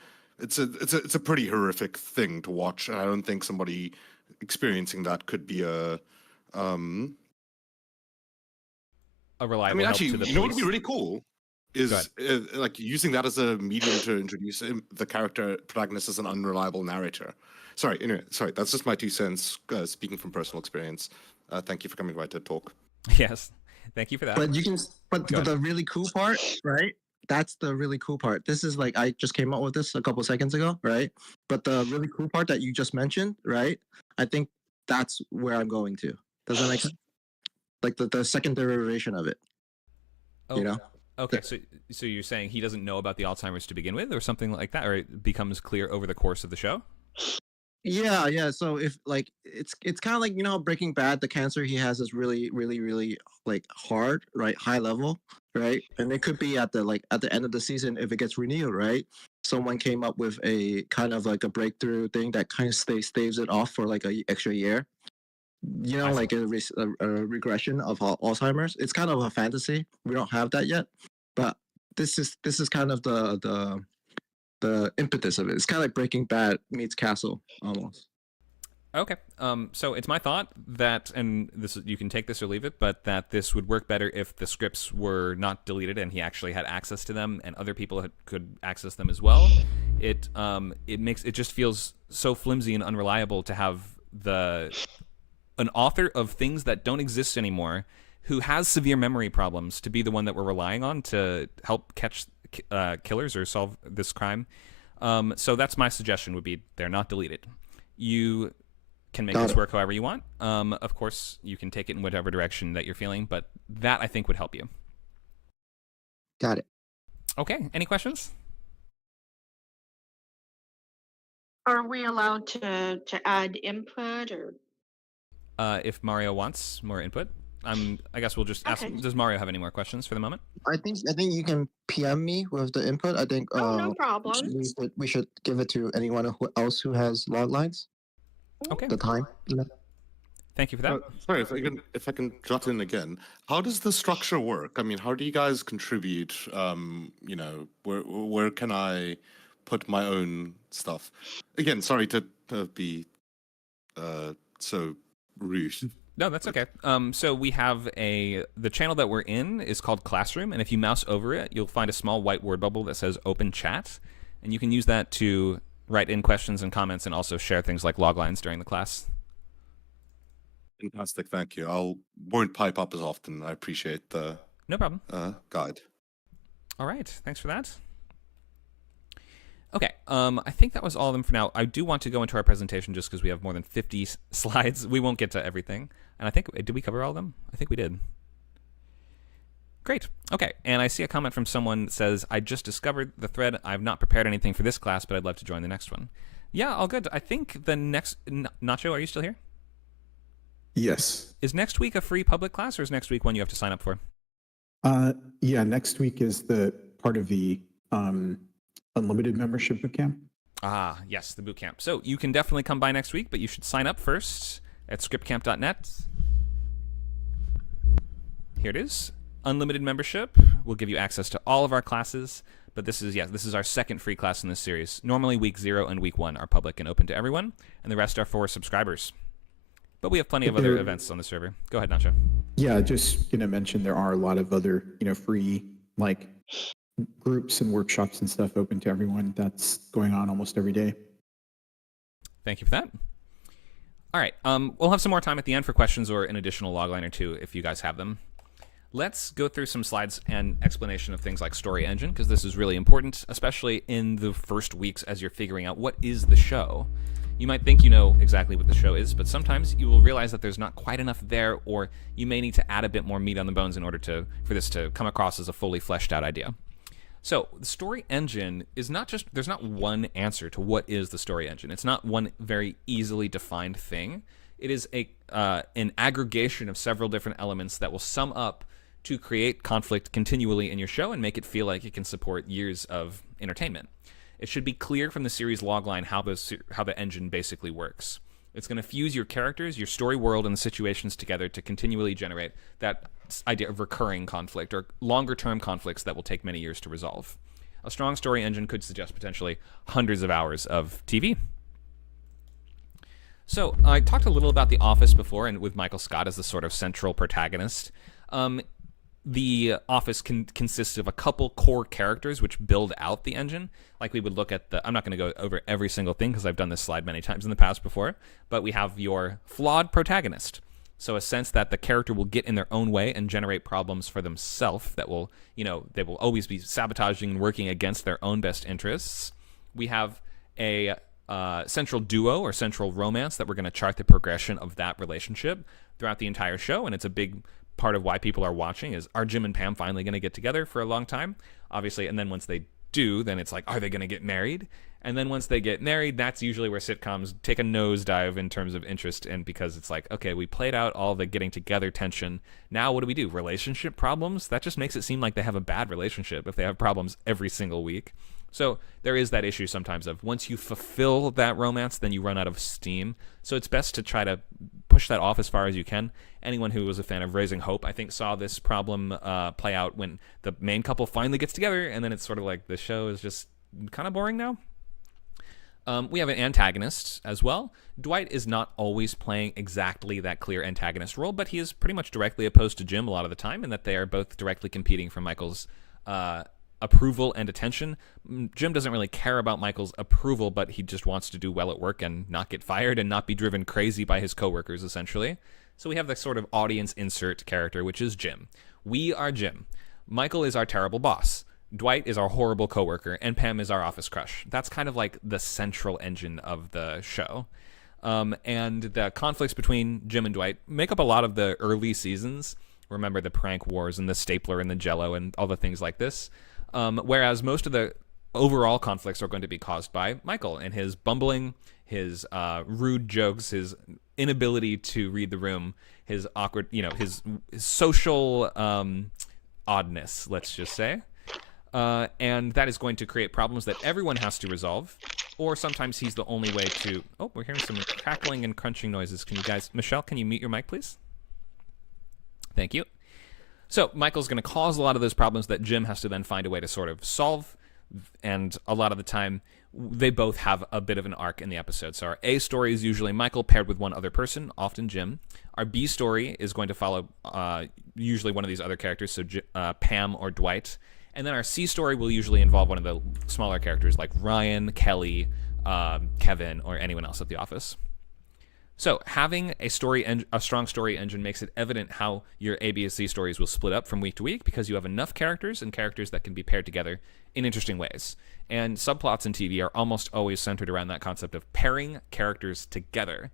pretty horrific thing to watch, and I don't think somebody experiencing that could be a reliable. I mean, actually, help to the you know what police. would be really cool is like using that as a medium to introduce the character protagonist as an unreliable narrator. Sorry, that's just my 2 cents, speaking from personal experience. Thank you for coming by to talk. Yes, thank you for that. But the really cool part, right? That's the really cool part. This is like, I just came up with this a couple seconds ago, right? But the really cool part that you just mentioned, right? I think that's where I'm going to. Does that make sense? Like the second derivation of it. Oh, you know? Okay, so you're saying he doesn't know about the Alzheimer's to begin with, or something like that, or it becomes clear over the course of the show? Yeah. So if like it's kind of like, Breaking Bad, the cancer he has is really, really, really like hard, right? High level, right? And it could be at the end of the season, if it gets renewed, right? Someone came up with a kind of like a breakthrough thing that kind of staves it off for like a extra year. Like a regression of Alzheimer's. It's kind of a fantasy. We don't have that yet, but this is kind of the impetus of it. It's kind of like Breaking Bad meets Castle, almost. Okay. So it's my thought that, and you can take this or leave it, but that this would work better if the scripts were not deleted and he actually had access to them, and other people could access them as well. It just feels so flimsy and unreliable to have an author of things that don't exist anymore, who has severe memory problems, to be the one that we're relying on to help catch killers or solve this crime. So that's my suggestion, would be they're not deleted. You can make this work however you want. Of course, you can take it in whatever direction that you're feeling, but that, I think, would help you. Got it. Okay, any questions? Are we allowed to add input, or? If Mario wants more input, I guess we'll just ask. Does Mario have any more questions for the moment? I think you can PM me with the input. I think no problem. We should give it to anyone else who has log lines. Okay. The time. Thank you for that. Sorry, if I can jot in again. How does the structure work? I mean, how do you guys contribute? Where can I put my own stuff. Again, sorry to be so rude. No, that's okay. So we have the channel that we're in is called Classroom, and if you mouse over it, you'll find a small white word bubble that says Open Chat, and you can use that to write in questions and comments and also share things like log lines during the class. Fantastic, thank you. Won't pipe up as often. I appreciate the No problem. guide. All right, thanks for that. Okay, I think that was all of them for now. I do want to go into our presentation just because we have more than 50 slides. We won't get to everything. And I think, did we cover all of them? I think we did. Great. Okay, and I see a comment from someone that says, I just discovered the thread. I've not prepared anything for this class, but I'd love to join the next one. Yeah, all good. I think the next... Nacho, are you still here? Yes. Is next week a free public class, or is next week one you have to sign up for? Yeah, next week is the part of the unlimited membership bootcamp. Ah, yes, the bootcamp. So you can definitely come by next week, but you should sign up first at scriptcamp.net. Here it is. Unlimited membership will give you access to all of our classes, but this is our second free class in this series. Normally week 0 and week 1 are public and open to everyone, and the rest are for subscribers. But we have plenty of other events on the server. Go ahead, Nacho. Yeah, just gonna mention there are a lot of other, free like groups and workshops and stuff open to everyone. That's going on almost every day. Thank you for that. All right, we'll have some more time at the end for questions or an additional logline or two if you guys have them. Let's go through some slides and explanation of things like story engine, because this is really important, especially in the first weeks as you're figuring out what is the show. You might think you know exactly what the show is, but sometimes you will realize that there's not quite enough there, or you may need to add a bit more meat on the bones in order for this to come across as a fully fleshed out idea. So the story engine is not just, there's not one answer to what is the story engine. It's not one very easily defined thing. It is an aggregation of several different elements that will sum up to create conflict continually in your show and make it feel like it can support years of entertainment. It should be clear from the series logline how the engine basically works. It's going to fuse your characters, your story world, and the situations together to continually generate that idea of recurring conflict or longer-term conflicts that will take many years to resolve. A strong story engine could suggest potentially hundreds of hours of TV. So I talked a little about The Office before, and with Michael Scott as the sort of central protagonist. The Office consists of a couple core characters which build out the engine. Like we would look at I'm not going to go over every single thing because I've done this slide many times in the past before, but we have your flawed protagonist. So a sense that the character will get in their own way and generate problems for themselves that will, they will always be sabotaging and working against their own best interests. We have a central duo or central romance that we're going to chart the progression of that relationship throughout the entire show, and it's a big part of why people are watching is, are Jim and Pam finally going to get together for a long time? Obviously, and then once they do, then it's like, are they going to get married? And then once they get married, that's usually where sitcoms take a nosedive in terms of interest, and because it's like, okay, we played out all the getting together tension. Now what do? Relationship problems? That just makes it seem like they have a bad relationship if they have problems every single week. So there is that issue sometimes of once you fulfill that romance, then you run out of steam. So it's best to try to push that off as far as you can. Anyone who was a fan of Raising Hope, I think, saw this problem play out when the main couple finally gets together, and then it's sort of like the show is just kind of boring now. We have an antagonist as well. Dwight is not always playing exactly that clear antagonist role, but he is pretty much directly opposed to Jim a lot of the time, in that they are both directly competing for Michael's approval and attention. Jim doesn't really care about Michael's approval, but he just wants to do well at work and not get fired and not be driven crazy by his coworkers, essentially. So we have the sort of audience insert character, which is Jim. We are Jim. Michael is our terrible boss. Dwight is our horrible coworker, and Pam is our office crush. That's kind of like the central engine of the show. And the conflicts between Jim and Dwight make up a lot of the early seasons. Remember the prank wars and the stapler and the jello and all the things like this. Whereas most of the overall conflicts are going to be caused by Michael and his bumbling, his rude jokes, his inability to read the room, his awkward, his social oddness, let's just say. And that is going to create problems that everyone has to resolve, or sometimes he's the only way to... Oh, we're hearing some crackling and crunching noises. Can you guys... Michelle, can you mute your mic, please? Thank you. So Michael's going to cause a lot of those problems that Jim has to then find a way to sort of solve, and a lot of the time they both have a bit of an arc in the episode. So our A story is usually Michael paired with one other person, often Jim. Our B story is going to follow usually one of these other characters, so Pam or Dwight. And then our C story will usually involve one of the smaller characters like Ryan, Kelly, Kevin, or anyone else at the office. So having a strong story engine makes it evident how your A, B, and C stories will split up from week to week, because you have enough characters and characters that can be paired together in interesting ways. And subplots in TV are almost always centered around that concept of pairing characters together,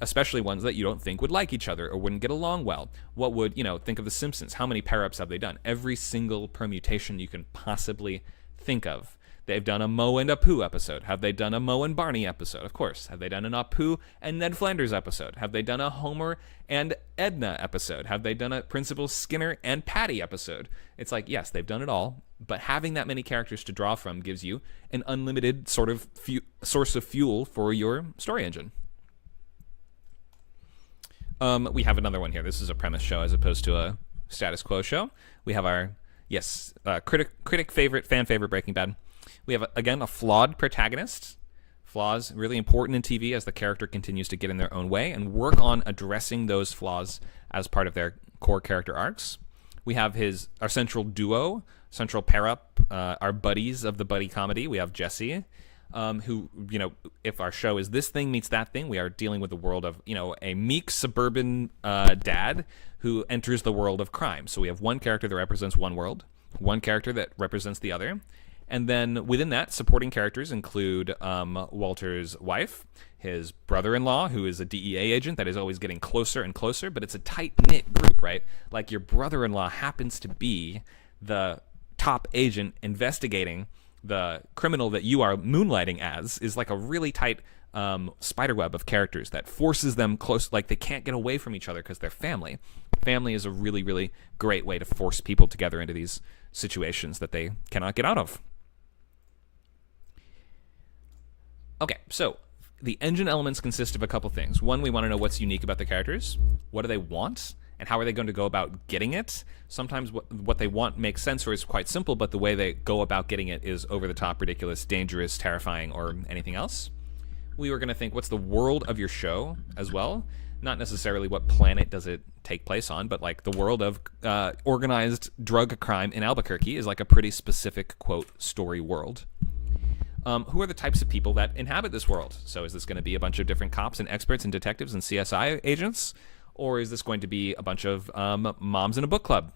especially ones that you don't think would like each other or wouldn't get along well. What would, think of The Simpsons. How many pair-ups have they done? Every single permutation you can possibly think of. They've done a Moe and Apu episode. Have they done a Moe and Barney episode? Of course. Have they done an Apu and Ned Flanders episode? Have they done a Homer and Edna episode? Have they done a Principal Skinner and Patty episode? It's like, yes, they've done it all, but having that many characters to draw from gives you an unlimited sort of source of fuel for your story engine. We have another one here. This is a premise show as opposed to a status quo show. We have our, critic favorite, fan favorite Breaking Bad. We have, again, a flawed protagonist. Flaws really important in TV as the character continues to get in their own way and work on addressing those flaws as part of their core character arcs. We have our central duo, central pair-up, our buddies of the buddy comedy. We have Jesse, who, if our show is this thing meets that thing, we are dealing with the world of, a meek suburban dad who enters the world of crime. So we have one character that represents one world, one character that represents the other. And then within that, supporting characters include Walter's wife, his brother-in-law, who is a DEA agent that is always getting closer and closer, but it's a tight-knit group, right? Like your brother-in-law happens to be the top agent investigating the criminal that you are moonlighting as, is like a really tight spiderweb of characters that forces them close, like they can't get away from each other because they're family. Family is a really, really great way to force people together into these situations that they cannot get out of. Okay, so the engine elements consist of a couple things. One, we want to know what's unique about the characters. What do they want? And how are they going to go about getting it? Sometimes what they want makes sense or is quite simple, but the way they go about getting it is over the top, ridiculous, dangerous, terrifying, or anything else. We were going to think, what's the world of your show as well? Not necessarily what planet does it take place on, but like the world of organized drug crime in Albuquerque is like a pretty specific, quote, story world. Who are the types of people that inhabit this world? So is this going to be a bunch of different cops and experts and detectives and CSI agents? Or is this going to be a bunch of moms in a book club?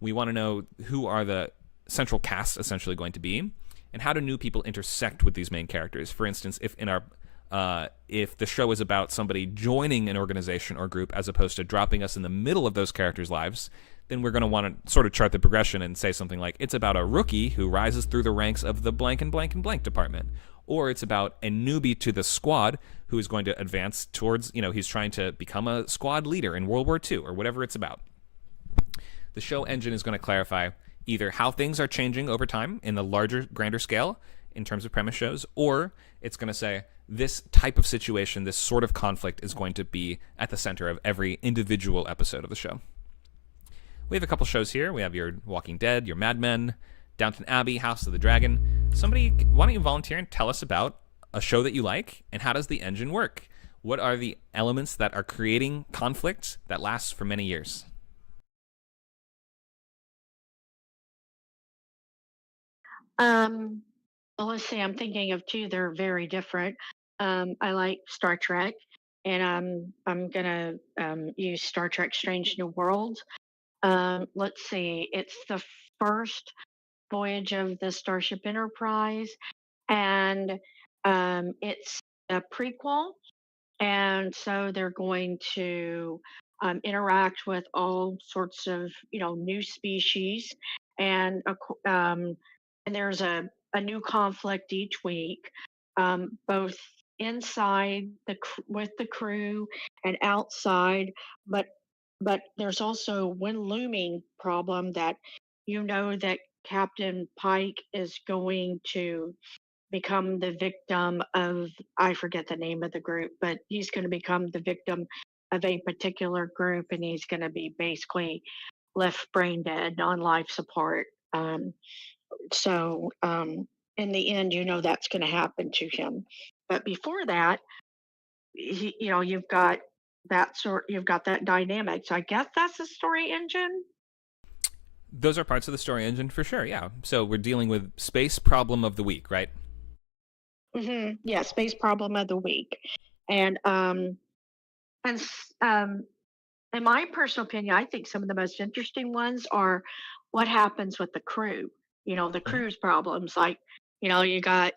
We want to know who are the central cast essentially going to be, and how do new people intersect with these main characters? For instance, if the show is about somebody joining an organization or group as opposed to dropping us in the middle of those characters' lives, then we're going to want to sort of chart the progression and say something like, it's about a rookie who rises through the ranks of the blank and blank and blank department. Or it's about a newbie to the squad who is going to advance towards, he's trying to become a squad leader in World War II, or whatever it's about. The show engine is going to clarify either how things are changing over time in the larger, grander scale in terms of premise shows, or it's going to say this type of situation, this sort of conflict is going to be at the center of every individual episode of the show. We have a couple shows here. We have your Walking Dead, your Mad Men, Downton Abbey, House of the Dragon. Somebody, why don't you volunteer and tell us about a show that you like, and how does the engine work? What are the elements that are creating conflict that lasts for many years? Well, let's see. I'm thinking of two. They're very different. I like Star Trek, and I'm gonna use Star Trek: Strange New Worlds. Let's see. It's the first voyage of the Starship Enterprise, and it's a prequel, and so they're going to interact with all sorts of new species, and and there's a new conflict each week, both inside with the crew and outside, but there's also one looming problem that that Captain Pike is going to become the victim of, I forget the name of the group, but he's going to become the victim of a particular group, and he's going to be basically left brain dead on life support. So in the end, you know that's going to happen to him. But before that, you've got you've got that dynamic. So I guess that's the story engine. Those are parts of the story engine for sure. Yeah. So we're dealing with space problem of the week, right? Yeah, space problem of the week, and and in my personal opinion, I think some of the most interesting ones are what happens with the crew. The Mhm. crew's problems. Like, you've got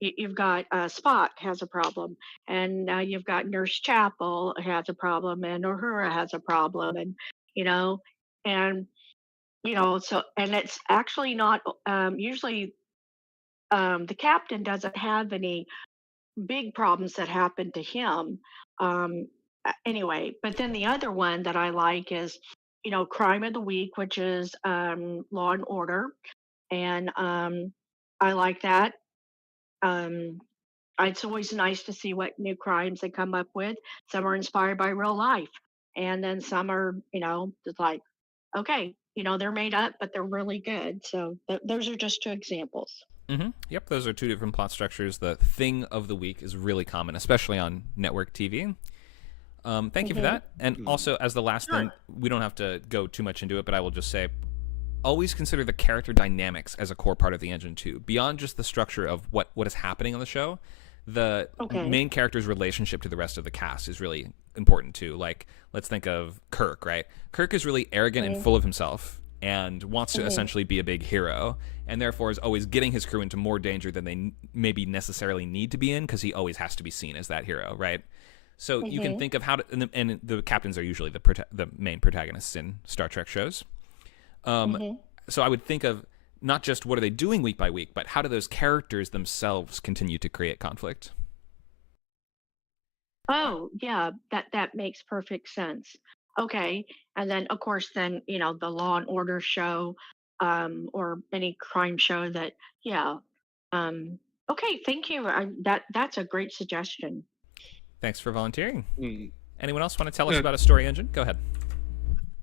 Spock has a problem, and you've got Nurse Chapel has a problem, and Uhura has a problem, and you know, and so and it's actually not usually the captain doesn't have any big problems that happen to him. Anyway, but then the other one that I like is, Crime of the Week, which is Law and Order, and I like that. Um, it's always nice to see what new crimes they come up with. Some are inspired by real life, and then some are, just like, okay, they're made up, but they're really good. So those are just two examples. Yep, those are two different plot structures. The thing of the week is really common, especially on network TV. Thank you for that. And also, as the last thing, we don't have to go too much into it, but I will just say, always consider the character dynamics as a core part of the engine too. Beyond just the structure of what is happening on the show, the main character's relationship to the rest of the cast is really important too. Like, let's think of Kirk, right? Kirk is really arrogant and full of himself and wants to essentially be a big hero, and therefore is always getting his crew into more danger than they maybe necessarily need to be in, because he always has to be seen as that hero, right? So you can think of how to, and the captains are usually the main protagonists in Star Trek shows. So I would think of not just what are they doing week by week, but how do those characters themselves continue to create conflict? Oh, yeah, that makes perfect sense. Okay, and then of course, then the Law and Order show, or any crime show that, yeah. Okay, thank you. That's a great suggestion. Thanks for volunteering. Anyone else want to tell us Yeah. about a story engine? Go ahead.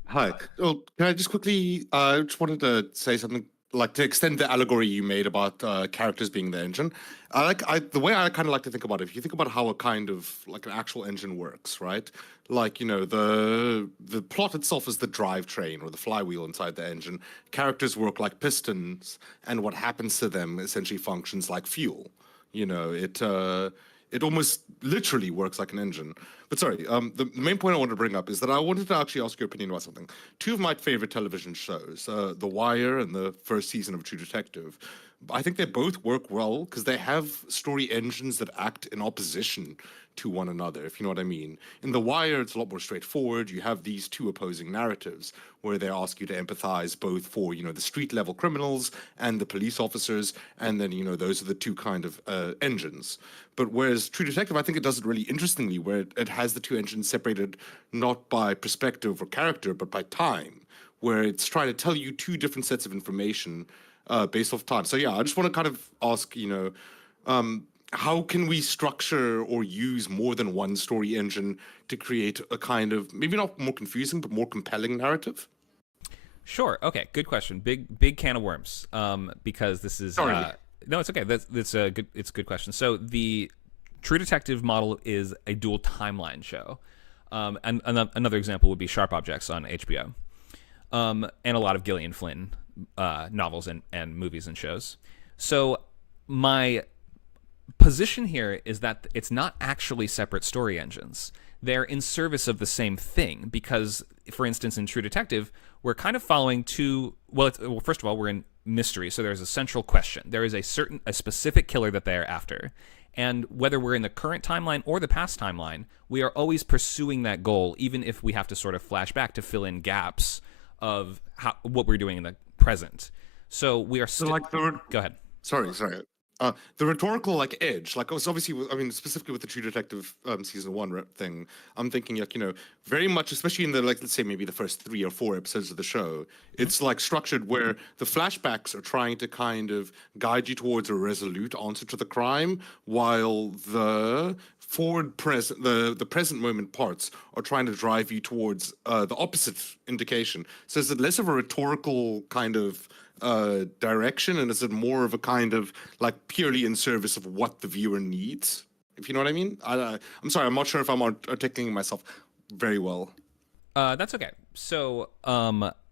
Hi. Oh, can I just quickly? I just wanted to say something, like to extend the allegory you made about characters being the engine. The way I kind of like to think about it. If you think about how a kind of like an actual engine works, right? Like, the plot itself is the drivetrain or the flywheel inside the engine. Characters work like pistons, and what happens to them essentially functions like fuel. It almost literally works like an engine. But sorry, the main point I wanted to bring up is that I wanted to actually ask your opinion about something. Two of my favorite television shows, The Wire and the first season of True Detective, I think they both work well because they have story engines that act in opposition to one another, if you know what I mean. In The Wire, it's a lot more straightforward. You have these two opposing narratives where they ask you to empathize both for, the street level criminals and the police officers, and then, those are the two kind of engines. But whereas True Detective, I think it does it really interestingly, where it has the two engines separated not by perspective or character, but by time, where it's trying to tell you two different sets of information based off time. So yeah, I just want to kind of ask, how can we structure or use more than one story engine to create a kind of maybe not more confusing but more compelling narrative? Sure. Okay. Good question. Big can of worms. Because this is Sorry. no, it's okay. That's a good. It's a good question. So the True Detective model is a dual timeline show. And another example would be Sharp Objects on HBO, and a lot of Gillian Flynn novels and movies and shows. So my position here is that it's not actually separate story engines. They're in service of the same thing because, for instance, in True Detective, we're kind of following two. Well, first of all, we're in mystery, so there's a central question. There is a specific killer that they are after, and whether we're in the current timeline or the past timeline, we are always pursuing that goal, even if we have to sort of flash back to fill in gaps of what we're doing in the present. So we are still. Go ahead. Sorry. The rhetorical edge, it was obviously, I mean, specifically with the True Detective season 1 thing, I'm thinking very much, especially in the let's say maybe the first 3 or 4 episodes of the show, it's structured where the flashbacks are trying to kind of guide you towards a resolute answer to the crime, while the forward present the present moment parts are trying to drive you towards the opposite indication. So is it less of a rhetorical kind of direction, and is it more of a kind of like purely in service of what the viewer needs? If you know what I mean. I'm sorry, I'm not sure if I'm articulating myself very well. That's okay. So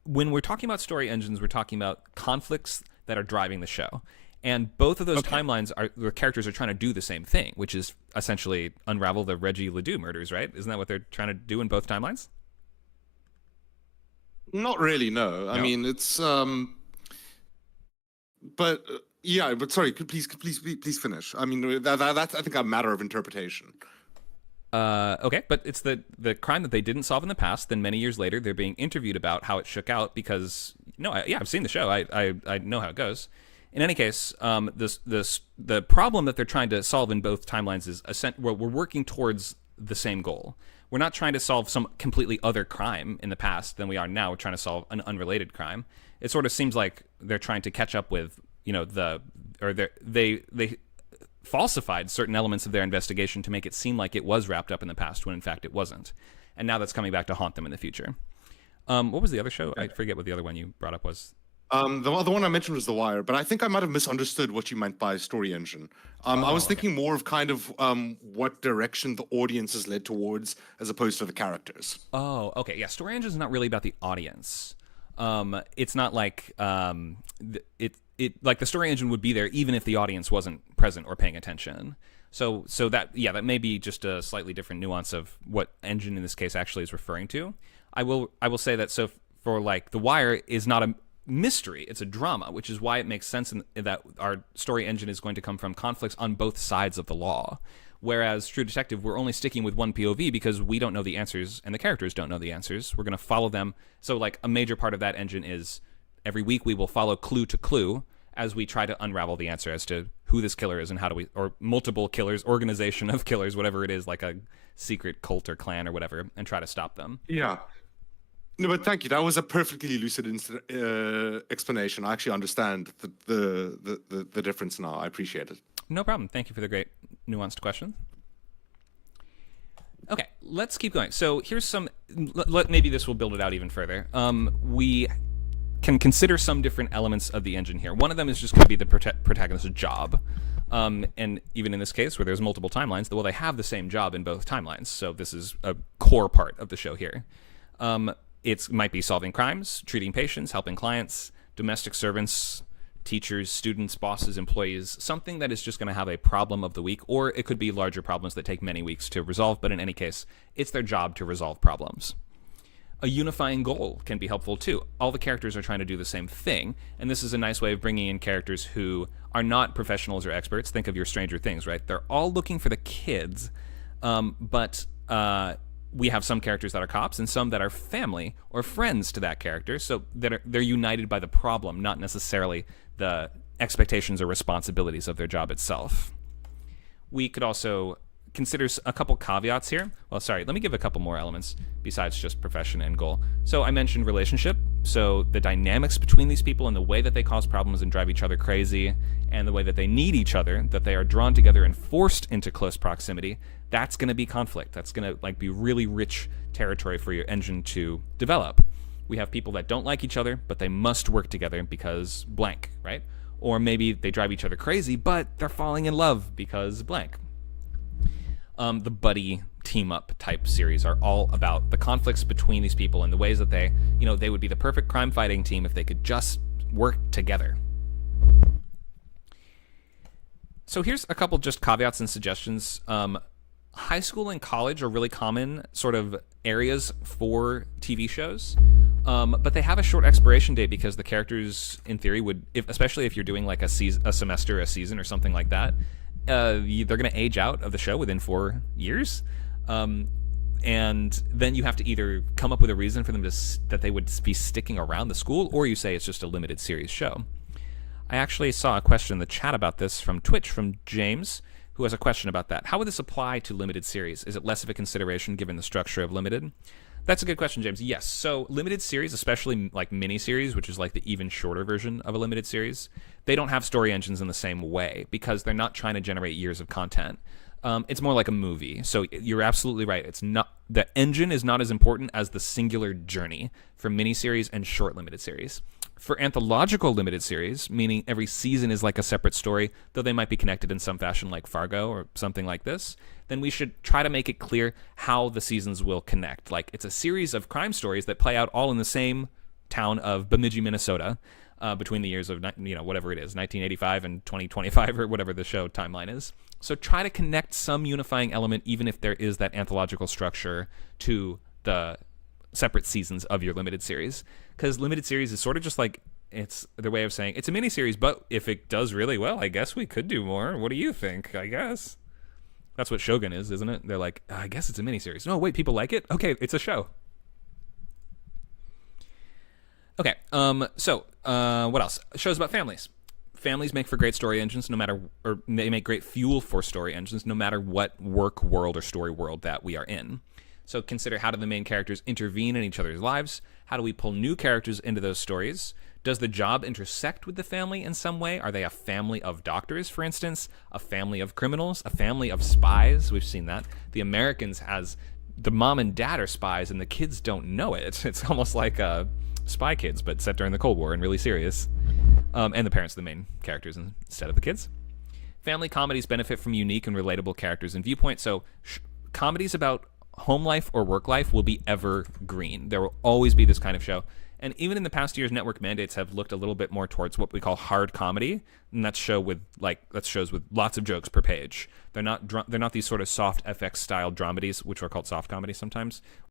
when we're talking about story engines, we're talking about conflicts that are driving the show. And both of those timelines the characters are trying to do the same thing, which is essentially unravel the Reggie Ledoux murders, right? Isn't that what they're trying to do in both timelines? Not really, no. I mean, it's but yeah, but sorry, please finish. I mean, that's I think a matter of interpretation. Okay, but it's the crime that they didn't solve in the past. Then many years later, they're being interviewed about how it shook out because I've seen the show. I know how it goes. In any case, the problem that they're trying to solve in both timelines is we're working towards the same goal. We're not trying to solve some completely other crime in the past than we are now. We're trying to solve an unrelated crime. It sort of seems like they're trying to catch up with they falsified certain elements of their investigation to make it seem like it was wrapped up in the past when in fact it wasn't. And now that's coming back to haunt them in the future. What was the other show? I forget what the other one you brought up was. The one I mentioned was The Wire, but I think I might have misunderstood what you meant by story engine. I was thinking more of kind of what direction the audience is led towards as opposed to the characters. Oh, okay. Yeah, story engine is not really about the audience. It's not like like the story engine would be there even if the audience wasn't present or paying attention. So that may be just a slightly different nuance of what engine in this case actually is referring to. I will say that for like The Wire is not a mystery, it's a drama, which is why it makes sense that our story engine is going to come from conflicts on both sides of the law. Whereas True Detective, we're only sticking with one POV because we don't know the answers and the characters don't know the answers. We're going to follow them. So like a major part of that engine is every week we will follow clue to clue as we try to unravel the answer as to who this killer is and how do we, or multiple killers, organization of killers, whatever it is, like a secret cult or clan or whatever, and try to stop them. Yeah. No, but thank you. That was a perfectly lucid explanation. I actually understand the difference now. I appreciate it. No problem. Thank you for the great nuanced question. Okay, let's keep going. So here's some. Maybe this will build it out even further. We can consider some different elements of the engine here. One of them is just going to be the protagonist's job. And even in this case, where there's multiple timelines, well, they have the same job in both timelines. So this is a core part of the show here. It might be solving crimes, treating patients, helping clients, domestic servants, teachers, students, bosses, employees, something that is just going to have a problem of the week, or it could be larger problems that take many weeks to resolve, but in any case, it's their job to resolve problems. A unifying goal can be helpful too. All the characters are trying to do the same thing, and this is a nice way of bringing in characters who are not professionals or experts. Think of your Stranger Things, right? They're all looking for the kids, but we have some characters that are cops and some that are family or friends to that character, so they're united by the problem, not necessarily the expectations or responsibilities of their job itself. We could also consider a couple caveats here. Well, sorry, let me give a couple more elements besides just profession and goal. So I mentioned relationship, so the dynamics between these people and the way that they cause problems and drive each other crazy, and the way that they need each other, that they are drawn together and forced into close proximity, that's going to be conflict. That's going to be really rich territory for your engine to develop. We have people that don't like each other, but they must work together because blank, right? Or maybe they drive each other crazy, but they're falling in love because blank. The buddy team-up type series are all about the conflicts between these people and the ways that they would be the perfect crime-fighting team if they could just work together. So here's a couple just caveats and suggestions. High school and college are really common sort of areas for TV shows, but they have a short expiration date because the characters, in theory, especially if you're doing like a semester, a season, or something like that, they're going to age out of the show within 4 years. And then you have to either come up with a reason for them that they would be sticking around the school, or you say it's just a limited series show. I actually saw a question in the chat about this from Twitch from James, who has a question about that. How would this apply to limited series? Is it less of a consideration given the structure of limited? That's a good question, James. Yes. So limited series, especially like mini-series, which is like the even shorter version of a limited series, they don't have story engines in the same way because they're not trying to generate years of content. It's more like a movie. So you're absolutely right. It's not, the engine is not as important as the singular journey for miniseries and short limited series. For anthological limited series, meaning every season is like a separate story, though they might be connected in some fashion like Fargo or something like this, then we should try to make it clear how the seasons will connect. Like, it's a series of crime stories that play out all in the same town of Bemidji, Minnesota, between the years of, whatever it is, 1985 and 2025 or whatever the show timeline is. So try to connect some unifying element, even if there is that anthological structure, to the separate seasons of your limited series. Because limited series is sort of just like, it's their way of saying it's a miniseries, but if it does really well, I guess we could do more. What do you think? I guess that's what Shogun is, isn't it? They're like, I guess it's a miniseries. No, wait, people like it? Okay, it's a show. Okay, so what else? Shows about families. Families make for great story engines, or they make great fuel for story engines, no matter what work world or story world that we are in. So consider, how do the main characters intervene in each other's lives? How do we pull new characters into those stories? Does the job intersect with the family in some way? Are they a family of doctors, for instance? A family of criminals? A family of spies? We've seen that. The Americans has, the mom and dad are spies and the kids don't know it. It's almost like Spy Kids, but set during the Cold War and really serious. And the parents are the main characters instead of the kids. Family comedies benefit from unique and relatable characters and viewpoints. So comedies about home life or work life will be evergreen. There will always be this kind of show. And even in the past years, network mandates have looked a little bit more towards what we call hard comedy, and that's shows with lots of jokes per page. They're not these sort of soft FX style dramedies, which are called soft comedy sometimes,